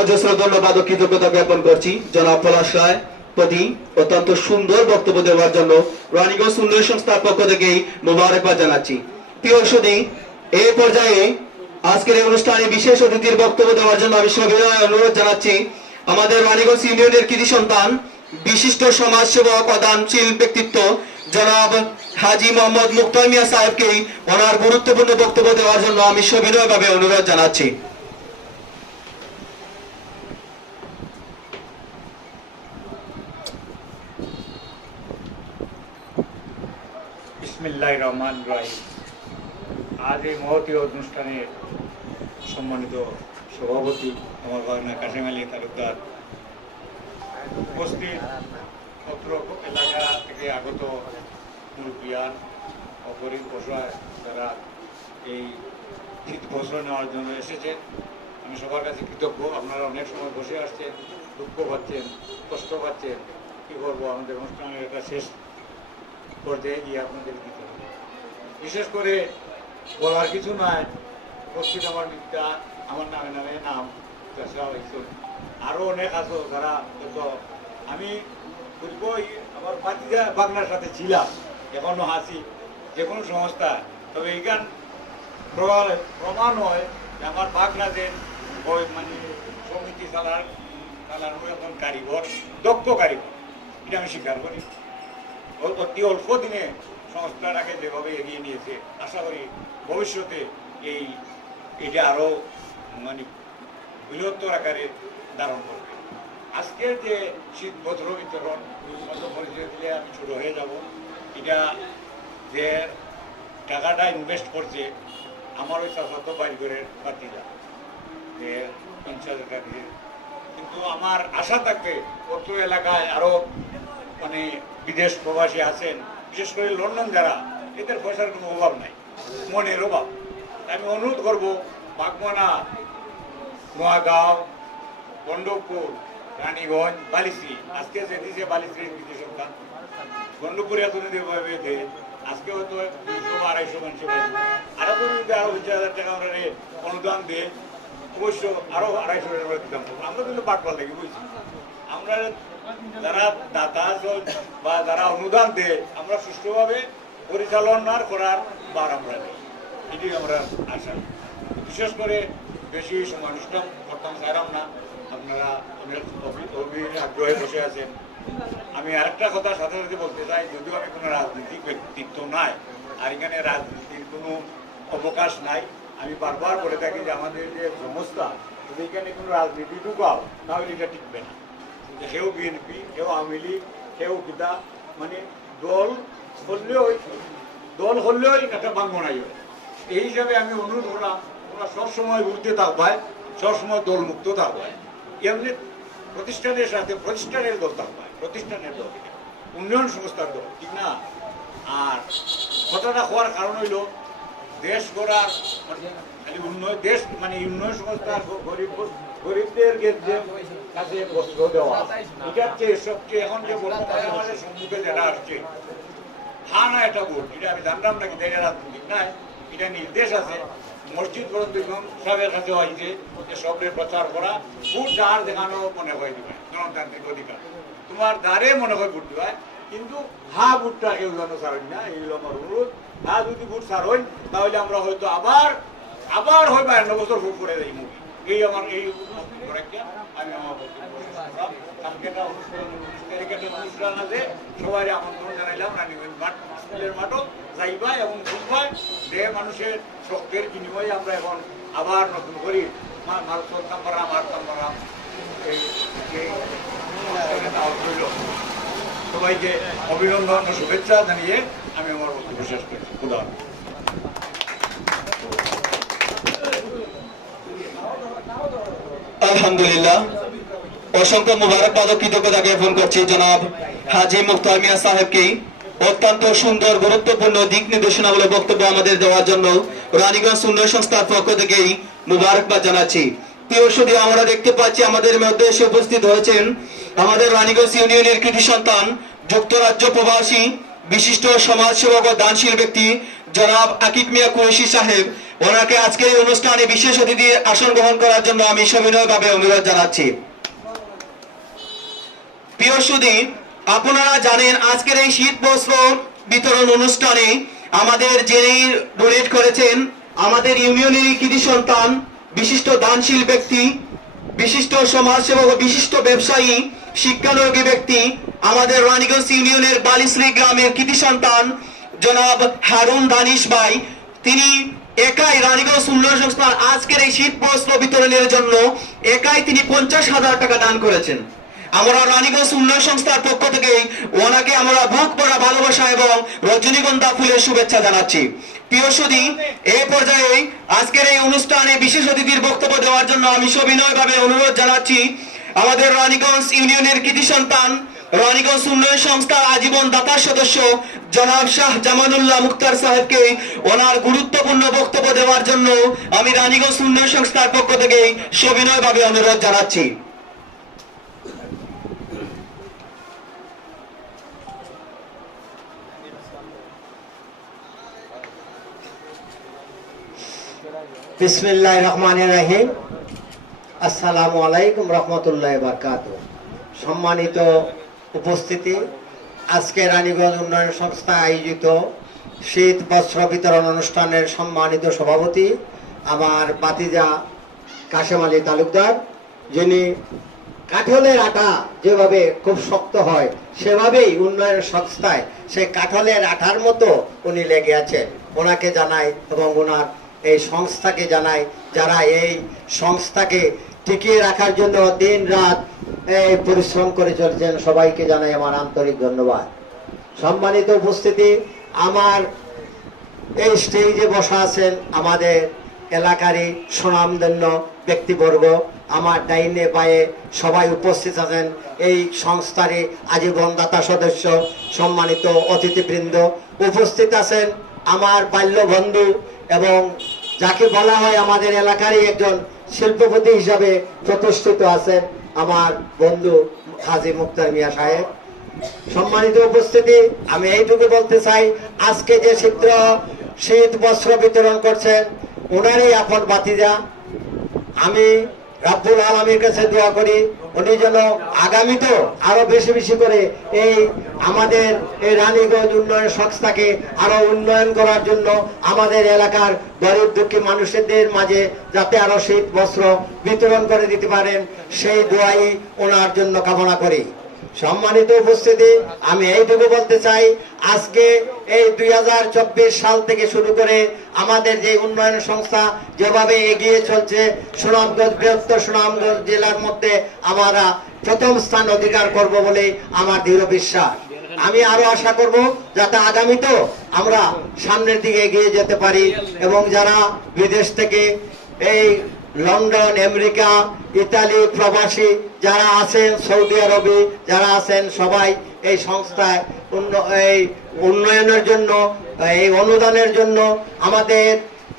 অজস্র ধন্যবাদ ও কৃতজ্ঞতা জ্ঞাপন করছি জনাব পলাশ রায় প্রতি অত্যন্ত সুন্দর বক্তব্য দেওয়ার জন্য রানীগঞ্জ উন্নয়ন সংস্থার পক্ষ থেকেই মোবারকবাদ জানাচ্ছি। প্রিয় সুধী, এই পর্যায়ে আজকের এই অনুষ্ঠানে বিশেষ অতিথির বক্তব্য দেওয়ার জন্য আমি সবিনয় অনুরোধ জানাচ্ছি আমাদের রানীগঞ্জ ইউনিয়নের কৃতি সন্তান, বিশিষ্ট সমাজসেবক ও দানশীল ব্যক্তিত্ব জনাব হাজী মোহাম্মদ মুক্তার মিয়া সাহেবকেই ওনার গুরুত্বপূর্ণ বক্তব্য দেওয়ার জন্য আমি সবিনয়ভাবে অনুরোধ জানাচ্ছি। বিসমিল্লাহির রহমানির রহিম। আজ এই মহতী অনুষ্ঠানে সম্মানিত সভাপতি আমার গয়না কাশেম আলী তালুকদার, উপস্থিত অত্র এলাকা থেকে আগত মুরব্বিয়ান ও গরিব অসহায় যারা এই শীত বস্ত্র নেওয়ার জন্য এসেছেন, আমি সবার কাছে কৃতজ্ঞ। আপনারা অনেক সময় বসে আসছেন, দুঃখ পাচ্ছেন, কষ্ট পাচ্ছেন, কী করবো, আমাদের অনুষ্ঠানের একটা শেষ পর্যায়ে গিয়ে আপনাদের দিতে হবে। বিশেষ করে বলার কিছু নয়, উপস্থিত আমার মিত্রা আমার নামে নামে নাম চেষ্টা হয়েছে। আরও অনেক আছে যারা তো আমি বলবই আমার বাতিজা বাংলার সাথে ছিলাম, এখনো আছি যে কোনো সংস্থা। তবে এইখান প্রমাণ হয় যে আমার বাগনা যে ওই মানে সমিতি চালানোর এখন কারিগর, দক্ষ কারিগর, এটা আমি স্বীকার করি। অতি অল্প দিনে সংস্থাটাকে যেভাবে এগিয়ে নিয়েছে, আশা করি ভবিষ্যতে এটা আরও মানে বৃহত্তর আকারে ধারণ করবে। আজকের যে শীত বস্ত্র বিতরণ মতো পরিচয় দিলে আমি ছোট হয়ে যাব, এটা যে টাকাটা ইনভেস্ট করছে আমার ওই চাষাত বাড়িঘরের বাতিরা যে 50,000 টাকা দিয়ে। কিন্তু আমার আশা থাকবে অত এলাকায় আরও মানে বিদেশ প্রবাসী আছেন, বিশেষ করে লন্ডন যারা, এদের পয়সার কোনো অভাব নাই, মনের অভাব। আমি অনুরোধ করবো বাগমানা, নোয়াগাঁও, গন্ডপুর, রানীগঞ্জ, বালিশ্রী, আজকে যে দিয়েছে বালিশ্রীর কৃতি সন্তান, গন্ডপুরে এত ভাবে দেয়, আজকে হয়তো 200-250 মানুষের পাইবে। আরো যদি আরো 50,000 টাকা আমরা অনুদান দিয়ে অবশ্য আরো 250 টাকা করে দিতাম। আমরা কিন্তু পাটপাল লাগি বুঝছি, আমরা যারা দাতা বা যারা অনুদান দেয় আমরা সুষ্ঠুভাবে পরিচালনা করার বার আমরা নেই, এটি আমরা আশা। বিশেষ করে বেশি অনুষ্ঠান করতাম চাইলাম না, আপনারা অনেক আগ্রহে বসে আছেন। আমি আরেকটা কথা সাথে সাথে বলতে চাই, যদিও আমি কোনো রাজনৈতিক ব্যক্তিত্ব নাই আর এখানে রাজনীতির কোনো অবকাশ নাই, আমি বারবার বলে থাকি যে আমাদের যে সংস্থা, যদি এখানে কোনো রাজনীতি ঢুকাও তাহলে এটা টিকবে না। কেউ বিএনপি, কেউ আওয়ামী লীগ, কেউ কিতা, মানে দল হলেও একটা বাঙ্গনাই হয়। এই হিসাবে আমি অনুরোধ করলাম ওরা সবসময় উঠতে থাকবায়, সবসময় দলমুক্ত থাকবায়। এমনি প্রতিষ্ঠানের সাথে প্রতিষ্ঠানের দল থাকবায়, প্রতিষ্ঠানের দল, উন্নয়ন সংস্থার দল, ঠিক না? আর কথাটা হওয়ার কারণ হইল দেশ গড়ার খালি উন্নয়ন, দেশ মানে উন্নয়ন সংস্থার গরিবদের যে কাছে বস্ত্র দেওয়া, এটার চেয়ে সবচেয়ে এখন যে বর্তমানে আমাদের সম্মুখে যেটা আসছে, না এটা ভোট, এটা আমি জানলাম নাকি এটা রাজনৈতিক নাই, এটা নির্দেশ আছে মসজিদ পর্যন্ত সবের কাছে হয়েছে যে সবের প্রচার করা, ভোট যার দেখানো মনে হয় দিবে, গণতান্ত্রিক অধিকার, তোমার দ্বারে মনে হয় ভোট দিবে, কিন্তু ভোটটা কেউ যেন ছাড়েন না, এইগুলো আমার অনুরোধ। যদি ভোট ছাড়েন তাহলে আমরা হয়তো আবার হয় 52 বছর ভোট করে যাই মুভি। এই আমার এই আমি আমার অনুষ্ঠান আছে, সবাই আমন্ত্রণ জানাইলাম রানীগঞ্জ স্কুলের মাঠও যাইবা এবং বুঝবাই যে মানুষের শক্তের বিনিময়ে আমরা এখন আবার নতুন করি সবাইকে অভিনন্দন ও শুভেচ্ছা জানিয়ে আমি আমার বক্তব্য শেষ করছি। খুদা হাফেজ। আলহামদুলিল্লাহ, অসংখ্য মুবারকবাদ ও কৃতজ্ঞতা জ্ঞাপন করছি জনাব হাজী মুখতার মিয়া সাহেবকে অত্যন্ত সুন্দর গুরুত্বপূর্ণ দিক নির্দেশনামূলক বক্তব্য আমাদের দেওয়ার জন্য রানীগঞ্জ উন্নয়ন সংস্থার পক্ষ থেকেই মুবারকবাদ জানাচ্ছি। প্রিয় সুধী, আমরা দেখতে পাচ্ছি আমাদের মধ্যে এসে উপস্থিত হয়েছেন আমাদের রানীগঞ্জ ইউনিয়নের কৃতি সন্তান, যুক্তরাজ্য প্রবাসী, বিশিষ্ট সমাজসেবক ও দানশীল ব্যক্তি জনাব আকিব মিয়া কুরেশি সাহেব। ওনাকে আজকের এই অনুষ্ঠানে বিশেষ অতিথি আসন গ্রহণ করার জন্য আমি সবিনয়ভাবে অনুরোধ জানাচ্ছি। প্রিয় সুধী, আপনারা জানেন আজকের এই শীত বস্ত্র বিতরণ অনুষ্ঠানে আমাদের যিনি ডোনেট করেছেন আমাদের ইউনিয়নের কৃতি সন্তান, বিশিষ্ট দানশীল ব্যক্তি, বিশিষ্ট সমাজসেবক ও বিশিষ্ট ব্যবসায়ী, শিক্ষানুরাগী ব্যক্তি, আমাদের রানীগঞ্জ ইউনিয়নের বালিশ্রী গ্রামের কৃতি সন্তান জনাব হারুন দানিশ ভাই। তিনি একাই রানীগঞ্জ উন্নয়ন সংস্থার আজকের এই শীত বস্ত্র বিতরণের জন্য একাই তিনি 50,000 টাকা দান করেছেন। আমরা রানীগঞ্জ উন্নয়ন সংস্থার পক্ষ থেকে ওনাকে আমরা বুক ভরা ভালোবাসা এবং রজনীগন্ধা ফুলের শুভেচ্ছা জানাচ্ছি। প্রিয় সুধী, এই পর্যায়ে আজকের এই অনুষ্ঠানে বিশেষ অতিথির বক্তব্য দেওয়ার জন্য আমি সবিনয়ভাবে অনুরোধ জানাচ্ছি আমাদের রানীগঞ্জ ইউনিয়নের কৃতি সন্তান, রানীগঞ্জ উন্নয়ন সংস্থার আজীবন দাতার সদস্য জনাব শাহ জামানুল্লাহ মুখতার সাহেবকে ওনার গুরুত্বপূর্ণ বক্তব্য দেওয়ার জন্য আমি রানীগঞ্জ উন্নয়ন সংস্থার পক্ষ থেকে সবিনয়ভাবে অনুরোধ জানাচ্ছি। বিসমিল্লাহির রহমানির রহিম। আসসালামু আলাইকুম রহমতুল্লাহ বারকাতুহু। সম্মানিত উপস্থিতি, আজকে রানীগঞ্জ উন্নয়ন সংস্থা আয়োজিত শীত বস্ত্র বিতরণ অনুষ্ঠানের সম্মানিত সভাপতি আমার বাতিজা কাশেম আলী তালুকদার, যিনি কাঠলের আটা যেভাবে খুব শক্ত হয় সেভাবেই উন্নয়ন সংস্থায় সেই কাঠলের আটার মতো উনি লেগে আছেন। ওনাকে জানাই এবং ওনার এই সংস্থাকে জানাই, যারা এই সংস্থাকে টিকিয়ে রাখার জন্য দিন রাত এই পরিশ্রম করে চলেছেন, সবাইকে জানাই আমার আন্তরিক ধন্যবাদ। সম্মানিত উপস্থিতি, আমার এই স্টেজে বসা আছেন আমাদের এলাকারই সুনামধন্য ব্যক্তিবর্গ, আমার ডাইনে পায়ে সবাই উপস্থিত আছেন এই সংস্থারই আজীবন দাতা সদস্য, সম্মানিত অতিথিবৃন্দ উপস্থিত আছেন, আমার বাল্য বন্ধু এবং যাকে বলা হয় আমাদের এলাকারই একজন শিল্পপতি হিসাবে প্রতিষ্ঠিত আছেন আমার বন্ধু হাজী মুক্তার মিয়া সাহেব। সম্মানিত উপস্থিতি, আমি এইটুকু বলতে চাই, আজকে যে শীত বস্ত্র বিতরণ করছেন ওনারই আপন বাতিজা। আমি রাব্বুল আলামিনের কাছে দোয়া করি উনি যেন আগামীতেও আরো বেশি বেশি করে এই আমাদের এই রানীগঞ্জ উন্নয়ন সংস্থাকে আরো উন্নয়ন করার জন্য আমাদের এলাকার গরিব দুঃখী মানুষদের মাঝে যাতে আরো শীত বস্ত্র বিতরণ করে দিতে পারেন, সেই দোয়াই ওনার জন্য কামনা করি। সম্মানিত উপস্থিতি, আমি এইটুকু বলতে চাই, আজকে এই 2024 সাল থেকে শুরু করে আমাদের যে উন্নয়ন সংস্থা যেভাবে এগিয়ে চলছে, সুনামগঞ্জ বৃহত্তর সুনামগঞ্জ জেলার মধ্যে আমরা প্রথম স্থান অধিকার করব বলে আমার দৃঢ় বিশ্বাস। আমি আরো আশা করব যাতে আগামীতেও আমরা সামনের দিকে এগিয়ে যেতে পারি এবং যারা বিদেশ থেকে এই লন্ডন, আমেরিকা, ইতালি প্রবাসী যারা আছেন, সৌদি আরবে যারা আছেন, সবাই এই সংস্থায় এই উন্নয়নের জন্য, এই অনুদানের জন্য আমাদের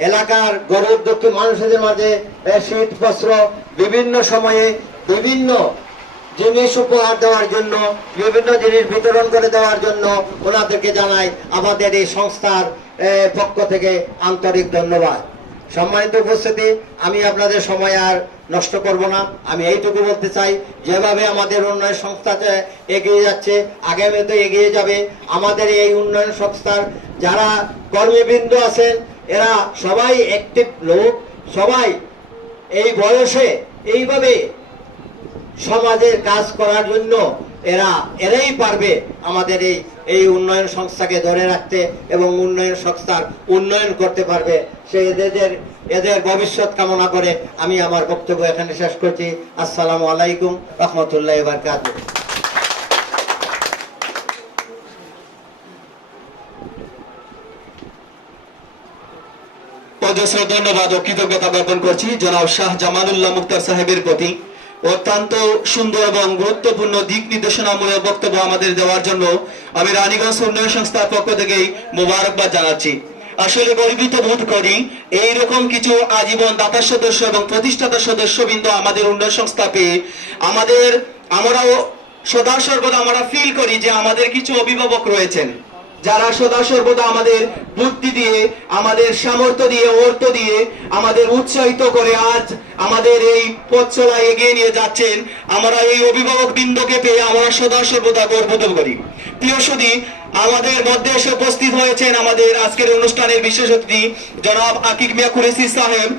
এলাকার গরিব দুঃখী মানুষদের মাঝে শীত বস্ত্র বিভিন্ন সময়ে বিভিন্ন জিনিস উপহার দেওয়ার জন্য, বিভিন্ন জিনিস বিতরণ করে দেওয়ার জন্য ওনাদেরকে জানাই আমাদের এই সংস্থার পক্ষ থেকে আন্তরিক ধন্যবাদ। সম্মানিত উপস্থিতি, আমি আপনাদের সময় আর নষ্ট করব না। আমি এইটুকু বলতে চাই, যেভাবে আমাদের উন্নয়ন সংস্থাতে এগিয়ে যাচ্ছে আগামীতে এগিয়ে যাবে। আমাদের এই উন্নয়ন সংস্থার যারা কর্মীবৃন্দ আছেন এরা সবাই অ্যাক্টিভ লোক, সবাই এই বয়সে এইভাবে সমাজের কাজ করার জন্য এরাই পারবে আমাদের এই উন্নয়ন সংস্থাকে ধরে রাখতে এবং উন্নয়ন সংস্থার উন্নয়ন করতে পারবে। সেই এদের ভবিষ্যৎ কামনা করে আমি আমার বক্তব্য এখানে শেষ করছি। আসসালামু আলাইকুম রহমতুল্লাহ বারকাতুহু। অজস্র ধন্যবাদ ও কৃতজ্ঞতা জ্ঞাপন করছি জনাব শাহ জামালুল্লাহ মুক্তার সাহেবের প্রতি। অত্যন্ত সুন্দর এবং গুরুত্বপূর্ণ দিক নির্দেশনামূলক বক্তব্য আমাদের দেওয়ার জন্য আমি রানীগঞ্জ উন্নয়ন সংস্থার পক্ষ থেকেই মোবারকবাদ জানাচ্ছি। আসলে গর্বিত বোধ করি এইরকম কিছু আজীবন দাতা সদস্য এবং প্রতিষ্ঠাতা সদস্যবৃন্দ আমাদের উন্নয়ন সংস্থা পেয়ে আমরাও সদা সর্বদা আমরা ফিল করি যে আমাদের কিছু অভিভাবক রয়েছেন যারা সদা সর্বদা আমাদের বুদ্ধি দিয়ে, আমাদের সামর্থ্য দিয়ে, অর্থ দিয়ে আমাদের উৎসাহিত করে আজ আমাদের এই পথ চলা এগিয়ে নিয়ে যাচ্ছেন। আমরা এই অভিভাবক বৃন্দকে পেয়ে আমরা সদা সর্বদা গর্ববোধ করি। প্রিয় সুধী, আমাদের মধ্যে এসে উপস্থিত হয়েছেন আমাদের আজকের অনুষ্ঠানের বিশেষ অতিথি জনাব আকিক মিয়া কুরেশি সাহেব।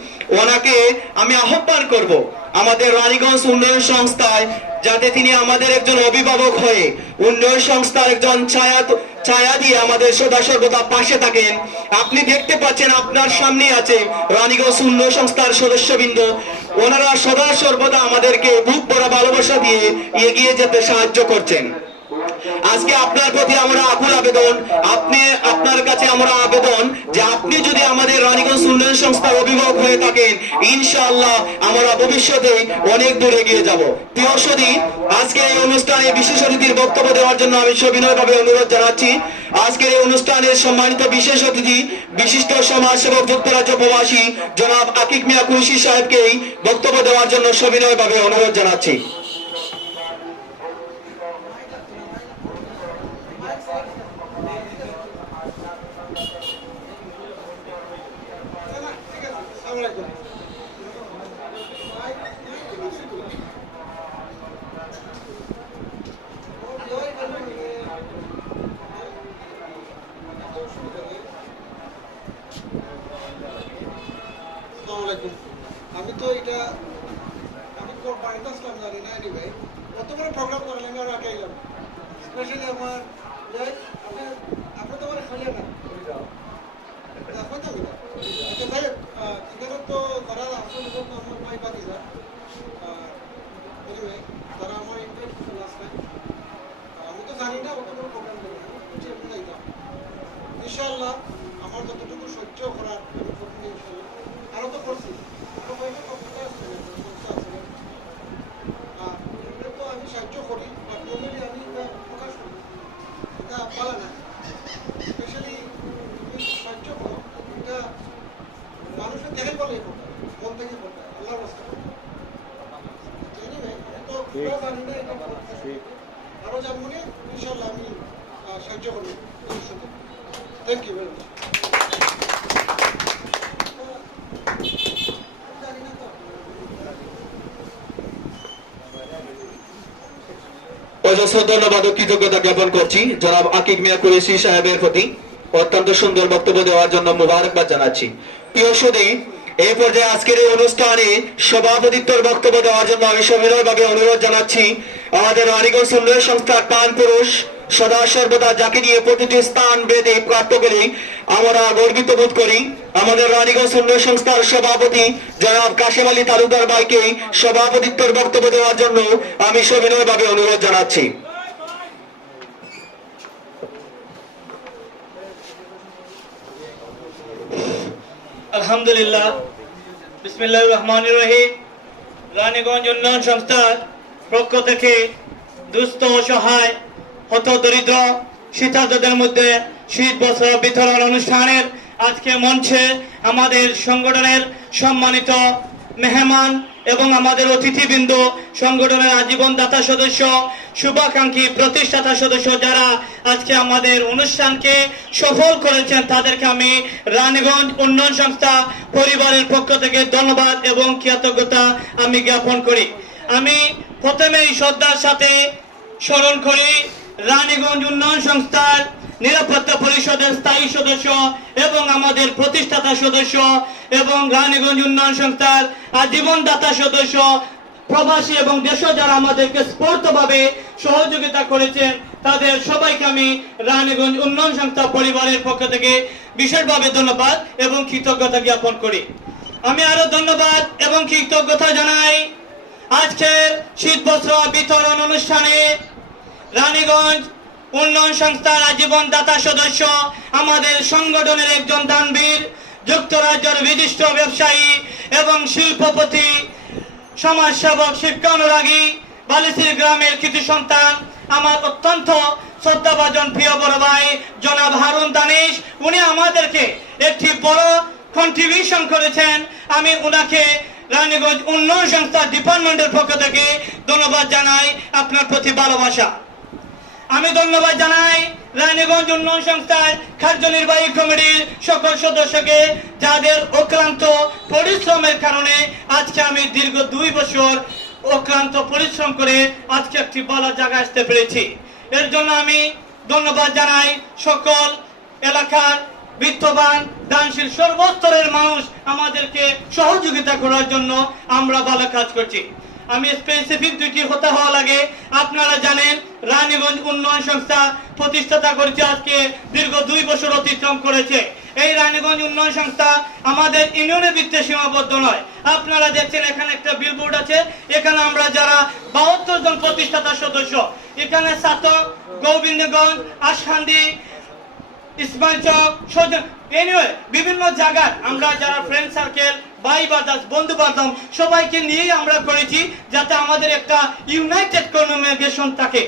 ওনাকে আমি আহ্বান করব আমাদের রানীগঞ্জ উন্নয়ন সংস্থায় যাতে তিনি আমাদের একজন অভিভাবক হয়ে উন্নয়ন সংস্থার একজন ছায়া দিয়ে আমাদের সদা সর্বদা পাশে থাকেন। আপনি দেখতে পাচ্ছেন আপনার সামনে আছে রানীগঞ্জ উন্নয়ন সংস্থার সদস্যবৃন্দ, ওনারা সদা সর্বদা আমাদেরকে বুক ভরা ভালোবাসা দিয়ে এগিয়ে যেতে সাহায্য করছেন। আজকে আপনার প্রতি আমরা আকুল আবেদন, আপনার কাছে আমরা আবেদন যে আপনি যদি আমাদের রানীগঞ্জ উন্নয়ন সংস্থার অভিভাবক হয়ে থাকেন, ইনশাআল্লাহ আমরা ভবিষ্যতে অনেক দূর এগিয়ে যাব। প্রিয় সুধী, আজকে এই অনুষ্ঠানে বিশেষ অতিথির বক্তব্য দেওয়ার জন্য আমি সবিনয়ভাবে অনুরোধ জানাচ্ছি আজকের এই অনুষ্ঠানের সম্মানিত বিশেষ অতিথি বিশিষ্ট সমাজসেবক যুক্তরাজ্য প্রবাসী জনাব আকিক মিয়া কুরেশি সাহেবকেই বক্তব্য দেওয়ার জন্য সবিনয়ভাবে অনুরোধ জানাচ্ছি। আসসালামু আলাইকুম। আমি তো এটা আমি বাড়িতে আসলাম জানি না, এনিওয়ে কত বড় প্রোগ্রাম করলেন, আমি আর আগে এলাম স্পেশালি আমার আপনি তো মানে খেলে না দেখো তো আচ্ছা ভাই এখানে তো তারা আসলে আমার ভাই বাতিজা এনিওয়ে তারা আমার ইনভাইট করতে লাস্ট টাইম আমি তো জানি না কত বড় প্রোগ্রাম করবেন, আমি বলছি এমনি যাইতাম ইনশাআল্লাহ আমার যতটুকু সহ্য করার আমি করবো ইনশাআল্লাহ। আরো তো করছি আমি সাহায্য করি বা নর্মালি আমি এটা প্রকাশ করি, এটা বলা না স্পেশালি তুমি সাহায্য করো, এটা মানুষের দেখে বলে করতে মন থেকে করতে আল্লাহর রাস্তা করতে তো জানি না এটা আরো জানবো না ইনশাল্লাহ আমি সাহায্য করবো। Thank you very much. অজস্র ধন্যবাদ ও কৃতজ্ঞতা জ্ঞাপন করছি জনাব আকিব মিয়া কুরেশি সাহেবের প্রতি অত্যন্ত সুন্দর বক্তব্য দেওয়ার জন্য মুবারকবাদ জানাচ্ছি। প্রিয় সুধী, এই পর্যায়ে আজকের এই অনুষ্ঠানে সভাপতিত্বের বক্তব্য দেওয়ার জন্য আমি সবিনয়ভাবে অনুরোধ জানাচ্ছি আমাদের রানীগঞ্জ উন্নয়ন সংস্থার প্রাণ পুরুষ সদা সর্বদা যাকে নিয়ে প্রতিটি স্থান বেদে প্রাপ্ত করি আমরা গর্বিত বোধ করি আমাদের রানীগঞ্জ উন্নয়ন সংস্থার সভাপতি জনাব কাশেম আলী তালুকদার ভাইকে সভাপতিত্বের বক্তব্য দেওয়ার জন্য আমি সবিনয়ভাবে অনুরোধ জানাচ্ছি। আলহামদুলিল্লাহ, বিসমিল্লাহির রহমানির রহিম। রানীগঞ্জ উন্নয়ন সংস্থার পক্ষ থেকে দুস্থ অসহায় হত দরিদ্র শীতার্তদের মধ্যে শীত বস্ত্র বিতরণ অনুষ্ঠানের আজকে মঞ্চে আমাদের সংগঠনের সম্মানিত মেহমান এবং আমাদের অতিথিবৃন্দ, সংগঠনের আজীবন দাতা সদস্য, শুভাকাঙ্ক্ষী প্রতিষ্ঠাতা সদস্য যারা আজকে আমাদের অনুষ্ঠানকে সফল করেছেন তাদেরকে আমি রানীগঞ্জ উন্নয়ন সংস্থা পরিবারের পক্ষ থেকে ধন্যবাদ এবং কৃতজ্ঞতা আমি জ্ঞাপন করি। আমি প্রথমেই শ্রদ্ধার সাথে স্মরণ করি রানীগঞ্জ উন্নয়ন সংস্থার নিরাপত্তা পরিষদের স্থায়ী সদস্য এবং আমাদের প্রতিষ্ঠাতা সদস্য এবং রানীগঞ্জ উন্নয়ন সংস্থার আজীবন দাতা সদস্য প্রবাসী এবং দেশে যারা আমাদেরকে স্ফূর্তভাবে সহযোগিতা করেছেন তাদের সবাইকে আমি রানীগঞ্জ উন্নয়ন সংস্থা পরিবারের পক্ষ থেকে বিশেষভাবে ধন্যবাদ এবং কৃতজ্ঞতা জ্ঞাপন করি। আমি আরো ধন্যবাদ এবং কৃতজ্ঞতা জানাই আজকের শীত বস্ত্র বিতরণ অনুষ্ঠানে রানীগঞ্জ উন্নয়ন সংস্থার আজীবন দাতা সদস্য আমাদের সংগঠনের একজন দানবীর, যুক্তরাজ্যের বিশিষ্ট ব্যবসায়ী এবং শিল্পপতি, সমাজসেবক, শিক্ষা অনুরাগী, বালিসির গ্রামের কৃতি সন্তান, আমার অত্যন্ত শ্রদ্ধাভাজন প্রিয় বড় ভাই জনাব হারুন দানিশ। উনি আমাদেরকে একটি বড় কন্ট্রিবিউশন করেছেন। আমি উনাকে রানীগঞ্জ উন্নয়ন সংস্থা ডিপার্টমেন্টের পক্ষ থেকে ধন্যবাদ জানাই, আপনার প্রতি ভালোবাসা। আমি ধন্যবাদ জানাই রানীগঞ্জ উন্নয়ন সংস্থার কার্যনির্বাহী কমিটির সকল সদস্যকে যাদের অক্লান্ত পরিশ্রমের কারণে আজকে আমি দীর্ঘ 2 বছর অক্লান্ত পরিশ্রম করে আজকে একটি ভালো জায়গায় আসতে পেরেছি। এর জন্য আমি ধন্যবাদ জানাই সকল এলাকার বিত্তবান দানশীল সর্বস্তরের মানুষ আমাদেরকে সহযোগিতা করার জন্য আমরা ভালো কাজ করছি। আমি স্পেসিফিক দুটি হতে হওয়া লাগে। আপনারা জানেন রানীগঞ্জ উন্নয়ন সংস্থা প্রতিষ্ঠাতা করেছে আজকে দীর্ঘ 2 বছর অতিক্রম করেছে। এই রানীগঞ্জ উন্নয়ন সংস্থা আমাদের ইউনিয়নের ভিত্তিতে সীমাবদ্ধ নয়। আপনারা দেখছেন এখানে একটা বিলবোর্ড আছে, এখানে আমরা যারা 72 জন প্রতিষ্ঠাতা সদস্য, এখানে সাতক, গোবিন্দগঞ্জ, আশকান্দি, ইসমাইল চক, এনিওয়ে বিভিন্ন জায়গায় আমরা যারা ফ্রেন্ড সার্কেল, ভাই বাদাস, বন্ধু বান্ধব সবাইকে নিয়েই আমরা করেছি যাতে আমাদের একটা ইউনাইটেড কমিউনিকেশন থাকে।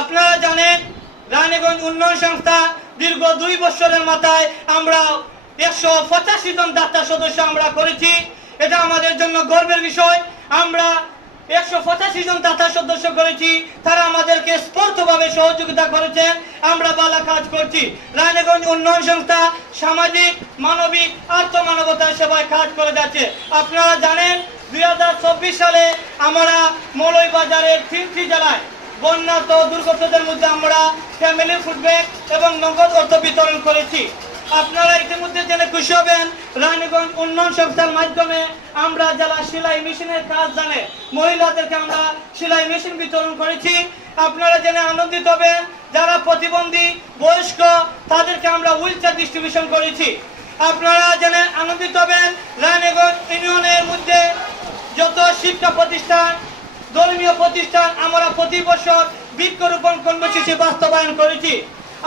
আপনারা জানেন রানীগঞ্জ উন্নয়ন সংস্থা দীর্ঘ 2 বছরের মাথায় আমরা 185 জন দাতা সদস্য আমরা করেছি। এটা আমাদের জন্য গর্বের বিষয়। আমরা 185 জন দাতা সদস্য করেছি, তারা আমাদেরকে স্পষ্টভাবে সহযোগিতা করেছেন। আমরা ভালো কাজ করছি। রানীগঞ্জ উন্নয়ন সংস্থা সামাজিক, মানবিক, আত্মমানবতার সেবায় কাজ করে যাচ্ছে। আপনারা জানেন 2024 সালে আমরা মৌলভীবাজারের 3টি জেলায় বন্যা তো দুর্গতদের মধ্যে আমরা ফ্যামিলি ফুড ব্যাগ এবং নগদ অর্থ বিতরণ করেছি। আপনারা ইতিমধ্যে জেনে খুশি হবেন, রানীগঞ্জ উন্নয়ন সংস্থার মাধ্যমে আমরা যারা সেলাই মেশিনের কাজ জানে মহিলাদেরকে আমরা সেলাই মেশিন বিতরণ করেছি। আপনারা জেনে আনন্দিত হবেন, যারা প্রতিবন্ধী বয়স্ক তাদেরকে আমরা হুইল চেয়ার ডিস্ট্রিবিউশন করেছি। আপনারা জেনে আনন্দিত হবেন, রানীগঞ্জ ইউনিয়নের মধ্যে যত শিক্ষা প্রতিষ্ঠান, ধর্মীয় প্রতিষ্ঠান আমরা প্রতি বছর বৃক্ষরোপণ কর্মসূচি বাস্তবায়ন করেছি।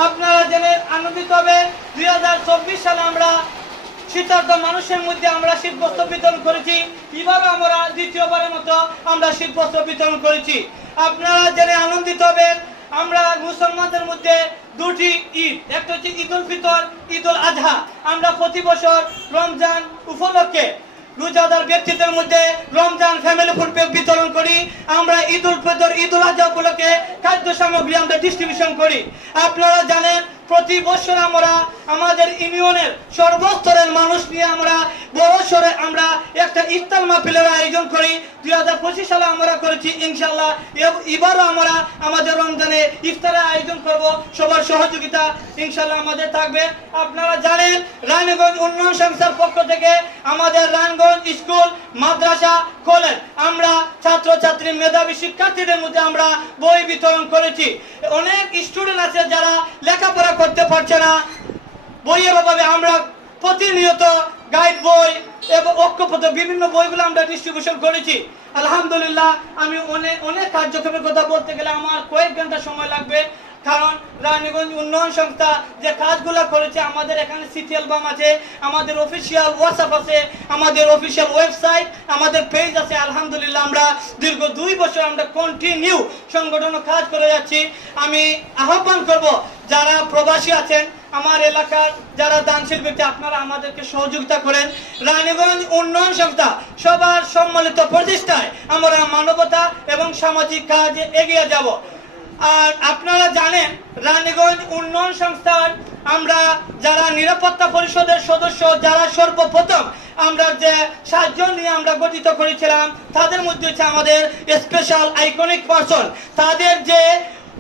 আপনারা জেনে আনন্দিত হবেন, 2024 সালে আমরা শীতার্ত মানুষের মধ্যে আমরা শীতবস্ত্র বিতরণ করেছি। এবারও আমরা দ্বিতীয়বারের মতো আমরা শীতবস্ত্র বিতরণ করেছি। আপনারা জেনে আনন্দিত হবেন, আমরা মুসলমানদের মধ্যে দুটি ঈদ, একটা হচ্ছে ঈদ উল ফিতর, ঈদ উল আজহা। আমরা প্রতি বছর রমজান উপলক্ষে রোজাদার ব্যক্তিদের মধ্যে রমজান ফ্যামিলি ফুড বিতরণ করি। আমরা ঈদ উল ফিতর, ঈদ উল আজহা উপলক্ষে খাদ্য সামগ্রী আমরা ডিস্ট্রিবিউশন করি। আপনারা জানেন প্রতি বছর আমরা আমাদের ইউনিয়নের সর্বস্তরের মানুষ নিয়ে আমরা বড় সরে আমরা একটা ইফতার মাহফিলের আয়োজন করি। 2025 সালে আমরা করেছি। ইনশাআল্লাহ এবারও আমরা আমাদের রমজানে ইফতারের আয়োজন করব। সবার সহযোগিতা ইনশাআল্লাহ আমাদের থাকবে। আপনারা জানেন রানীগঞ্জ উন্নয়ন সংস্থার পক্ষ থেকে আমাদের রানীগঞ্জ স্কুল, মাদ্রাসা, কলেজ আমরা ছাত্রছাত্রী মেধাবী শিক্ষার্থীদের মধ্যে আমরা বই বিতরণ করেছি। অনেক স্টুডেন্ট আছে যারা লেখাপড়া করতে পারছে না, বইয়ের অভাবে আমরা প্রতিনিয়ত গাইড বই এবং ঐক্যপত্র বিভিন্ন বইগুলো আমরা ডিস্ট্রিবিউশন করেছি। আলহামদুলিল্লাহ, আমি অনেক কার্যক্রমের কথা বলতে গেলে আমার কয়েক ঘন্টা সময় লাগবে, কারণ রানীগঞ্জ উন্নয়ন সংস্থা যে কাজগুলো করেছে, আমাদের এখানে সিটি অ্যালবাম আছে, আমাদের অফিসিয়াল হোয়াটসঅ্যাপ আছে, আমাদের অফিসিয়াল ওয়েবসাইট, আমাদের পেজ আছে। আলহামদুলিল্লাহ আমরা দীর্ঘ 2 বছর আমরা কন্টিনিউ সংগঠন কাজ করে যাচ্ছি। আমি আহ্বান করব যারা প্রবাসী আছেন, আমার এলাকার যারা দানশীল ব্যক্তি, আপনারা আমাদেরকে সহযোগিতা করেন। রানীগঞ্জ উন্নয়ন সংস্থা সবার সম্মিলিত প্রচেষ্টায় আমরা মানবতা এবং সামাজিক কাজে এগিয়ে যাব। আর আপনারা জানেন রানীগঞ্জ উন্নয়ন সংস্থার আমরা যারা নিরাপত্তা পরিষদের সদস্য, যারা সর্বপ্রথম আমরা যে 7 জন নিয়ে আমরা গঠিত করেছিলাম, তাদের মধ্যে হচ্ছে আমাদের স্পেশাল আইকনিক পারসন। তাদের যে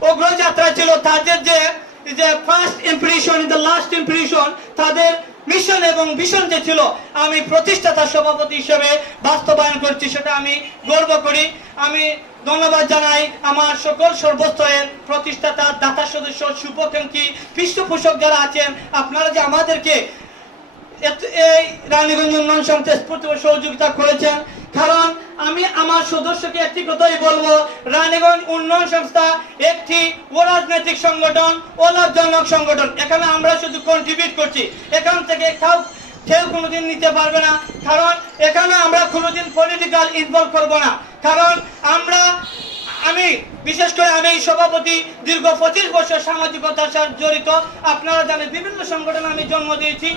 অগ্রযাত্রা ছিল, তাদের যে first impression, the last impression, তাদের মিশন এবং ভিশন যে ছিল, আমি প্রতিষ্ঠাতা সভাপতি হিসেবে বাস্তবায়ন করছি, সেটা আমি গর্ব করি। আমি ধন্যবাদ জানাই আমার সকল সর্বস্তরের প্রতিষ্ঠাতা, দাতা সদস্য, শুভাকাঙ্ক্ষী, পৃষ্ঠপোষক যারা আছেন। আপনারা যে আমাদেরকে এই রানীগঞ্জ উন্নয়ন সংস্থা সহযোগিতা করেছেন, কারণ আমি আমার সদস্যকে একটি কথাই বলবো, রানীগঞ্জ উন্নয়ন সংস্থা একটি অরাজনৈতিক সংগঠন, অলাভজনক সংগঠন। এখানে আমরা শুধু কন্ট্রিবিউট করছি, এখান থেকে কেউ কোনোদিন নিতে পারবে না, কারণ এখানে আমরা কোনোদিন পলিটিক্যাল ইনভলভ করব না। কারণ আমি বিশেষ করে আমি সভাপতি, দীর্ঘ 25 বছর সামাজিকতার সাথে জড়িত। আপনারা জানেন বিভিন্ন সংগঠনে আমি জন্ম দিয়েছি।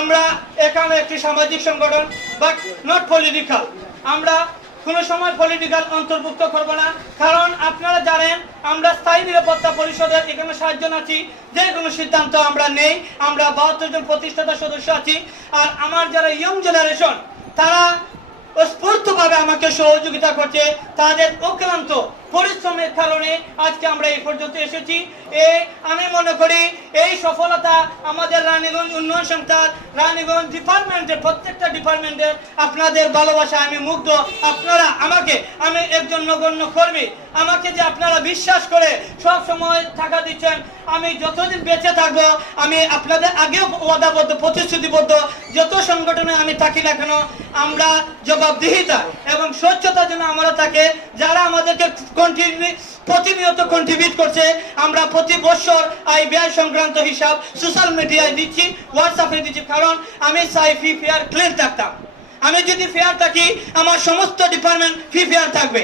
আমরা এখানে একটি সামাজিক সংগঠন, বাট নট পলিটিক্যাল। আমরা কোনো সময় পলিটিক্যাল অন্তর্ভুক্ত করব না, কারণ আপনারা জানেন আমরা স্থায়ী নিরাপত্তা পরিষদের এখানে 7 জন আছি। যে কোনো সিদ্ধান্ত আমরা নেই। আমরা 72 জন প্রতিষ্ঠাতা সদস্য আছি। আর আমার যারা ইয়ং জেনারেশন, তারা স্ফূর্তভাবে আমাকে সহযোগিতা করছে। তাদের অক্লান্ত পরিশ্রমের কারণে আজকে আমরা এই পর্যন্ত এসেছি। আমি মনে করি এই সফলতা আমাদের রানীগঞ্জ উন্নয়ন সংস্থার, রানীগঞ্জ ডিপার্টমেন্টের, প্রত্যেকটা ডিপার্টমেন্টের আপনাদের ভালোবাসা আমি মুগ্ধ। আপনারা আমি একজন নগণ্য কর্মী, আমাকে যে আপনারা বিশ্বাস করে সব সময় টাকা দিচ্ছেন, আমি যতদিন বেঁচে থাকবো আমি আপনাদের আগেও ওয়াদাবদ্ধ, প্রতিশ্রুতিবদ্ধ, যত সংগঠনে আমি থাকি না কেন, আমরা জবাবদিহিতা এবং স্বচ্ছতার জন্য আমরা তাকে যারা আমাদেরকে প্রতিনিয়ত কন্ট্রিবিউট করছে, আমরা প্রতি বছর এই ব্যয় সংক্রান্ত হিসাব সোশ্যাল মিডিয়ায় দিচ্ছি, হোয়াটসঅ্যাপে দিচ্ছি। কারণ আমি চাই ফি ফেয়ার ক্লিন থাকতাম। আমি যদি ফেয়ার থাকি, আমার সমস্ত ডিপার্টমেন্ট ফি ফেয়ার থাকবে।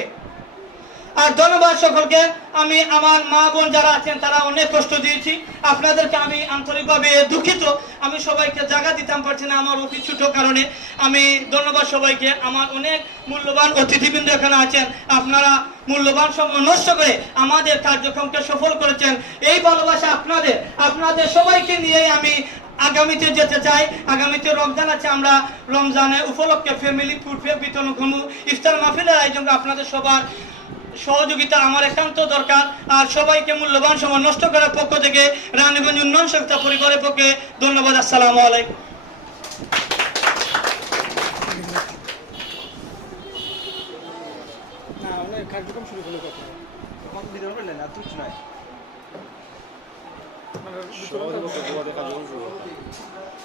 আর ধন্যবাদ সকলকে। আমি আমার মা বোন যারা আছেন তারা অনেক কষ্ট দিয়েছি, আপনাদেরকে আমি আন্তরিকভাবে দুঃখিত। আমি সবাইকে জায়গা দিতাম পারছি না আমার অতি ছোট কারণে। আমি ধন্যবাদ সবাইকে। আমার অনেক মূল্যবান অতিথিবৃন্দ এখানে আছেন, আপনারা মূল্যবান সময় নষ্ট করে আমাদের কার্যক্রমকে সফল করেছেন। এই ভালোবাসা আপনাদের সবাইকে নিয়ে আমি আগামীতে যেতে চাই। আগামীতে রমজান আছে, আমরা রমজানের উপলক্ষে ফ্যামিলি ফুড বিতরণ করবো, ইফতার মাহফিলের আয়োজন। আপনাদের সবার সহযোগিতা আমার একান্ত দরকার। আর সবাইকে মূল্যবান সময় নষ্ট করার পক্ষ থেকে রানীগঞ্জ উন্নয়ন সংস্থা পরিবারের পক্ষে ধন্যবাদ। আসসালামু আলাইকুম। কার্যক্রম শুরু করলে কথা এখন বিতরণ করলেন না তুই নয়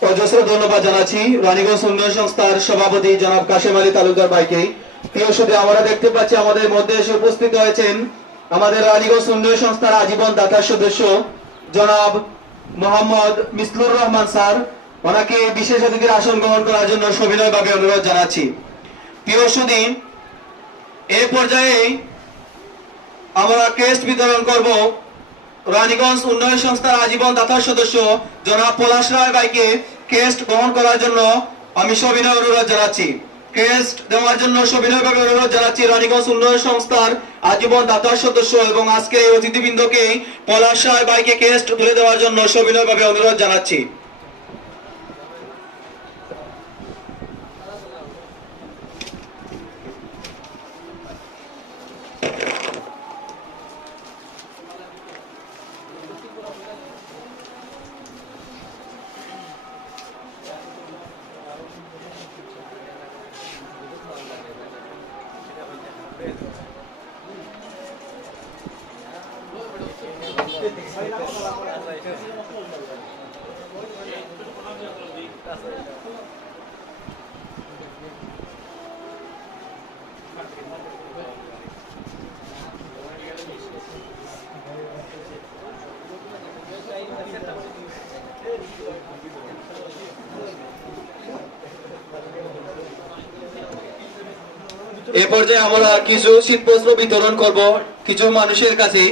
অজস্র ধন্যবাদ জানাচ্ছি রানীগঞ্জ উন্নয়ন সংস্থার সভাপতি জনাব কাশেম আলী তালুকদার ভাইকে। প্রিয় সুধী, আমরা দেখতে পাচ্ছি আমাদের মধ্যে এসে উপস্থিত হয়েছেন আমাদের রানীগঞ্জ উন্নয়ন সংস্থার আজীবন দাতার সদস্য জনাব মোহাম্মদ মিসলুর রহমান স্যার। ওনাকে বিশেষ অতিথির আসন গ্রহণ করার জন্য সবিনয়ভাবে অনুরোধ জানাচ্ছি। প্রিয় সুধী, এই পর্যায়ে আমরা ক্রেস্ট বিতরণ করব রানীগঞ্জ উন্নয়ন সংস্থার আজীবন দাতার সদস্য জনাব পলাশ রায় ভাইকে ক্রেস্ট গ্রহণ করার জন্য আমি সবিনয় অনুরোধ জানাচ্ছি। ক্রেস্ট দেওয়ার জন্য সবিনয়ভাবে অনুরোধ জানাচ্ছি রানীগঞ্জ উন্নয়ন সংস্থার আজীবন দাতার সদস্য এবং আজকে এই অতিথিবৃন্দকে পলাশ রায় ভাইকে ক্রেস্ট তুলে দেওয়ার জন্য সবিনয়ভাবে অনুরোধ জানাচ্ছি। এ পর্যায়ে আমরা কিছু শীতবস্ত্র বিতরণ করব কিছু মানুষের কাছে।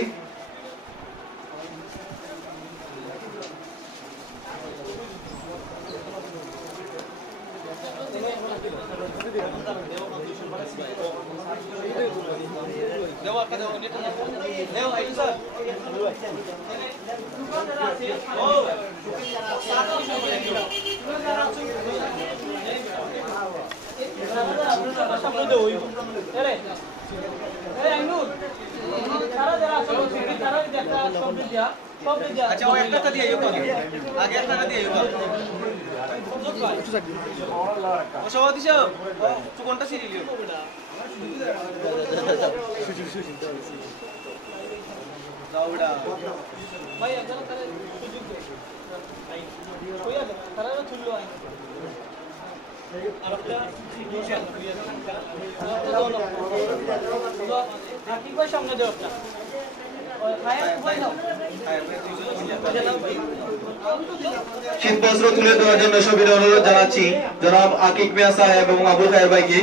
আচ্ছা ও একটা দিয়ে আগে একটা দিয়ে ও সবাই দিছো তুই কোনটা সিরিয়াল দাওড়া ভাই একজন তারে সুযোগ দে ভাই কই আছে তারা তুললো আই আরেকটা সিচুয়েশন তো ঠিক ভাই সামনে দাও একটা শীতবস্ত্র তুলে দেওয়ার জন্য সবিনয় অনুরোধ জানাচ্ছি জনাব আকিক মিয়া সাহেব এবং আবুল খায়ের ভাইকে।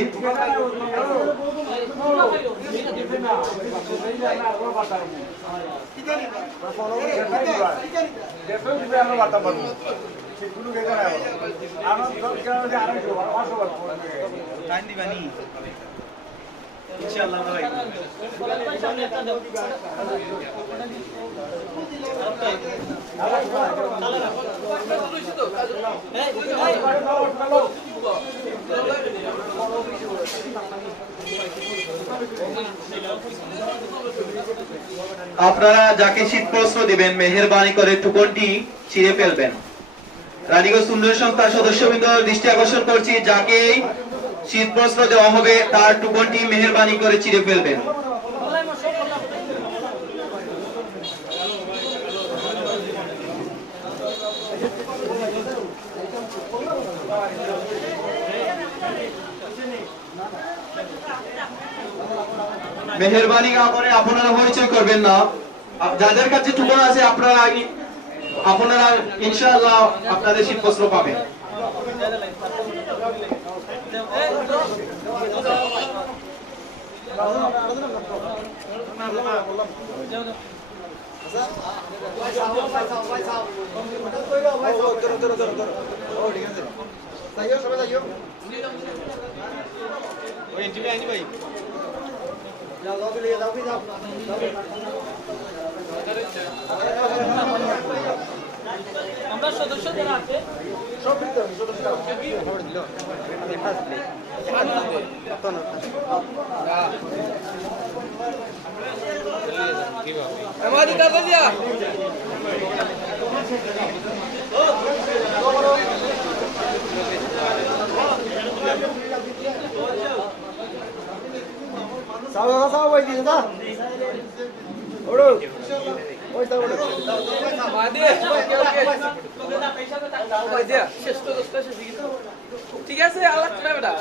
ইনশাআল্লাহ ভাই আপনারা যাকে শীতবস্ত্র দিবেন মেহেরবানি করে টুকনটি ছিঁড়ে ফেলবেন। রানীগঞ্জ উন্নয়ন সংস্থার সদস্যবৃন্দের দৃষ্টি আকর্ষণ করছি, যাকে শীতবস্ত্র দেওয়া হবে তার টুকনটি মেহেরবানি করে ছিঁড়ে ফেলবেন। মেহেরবানি করে আপনারা পরিচয় করবেন না। যাদের কাছে টুকন আছে আপনারা ইনশাআল্লাহ আপনাদের শীতবস্ত্র পাবেন। আমরা সদস্য যারা আছে আমাদের কাছে দিয়া ঠিক আছে আল্লাহ বেটা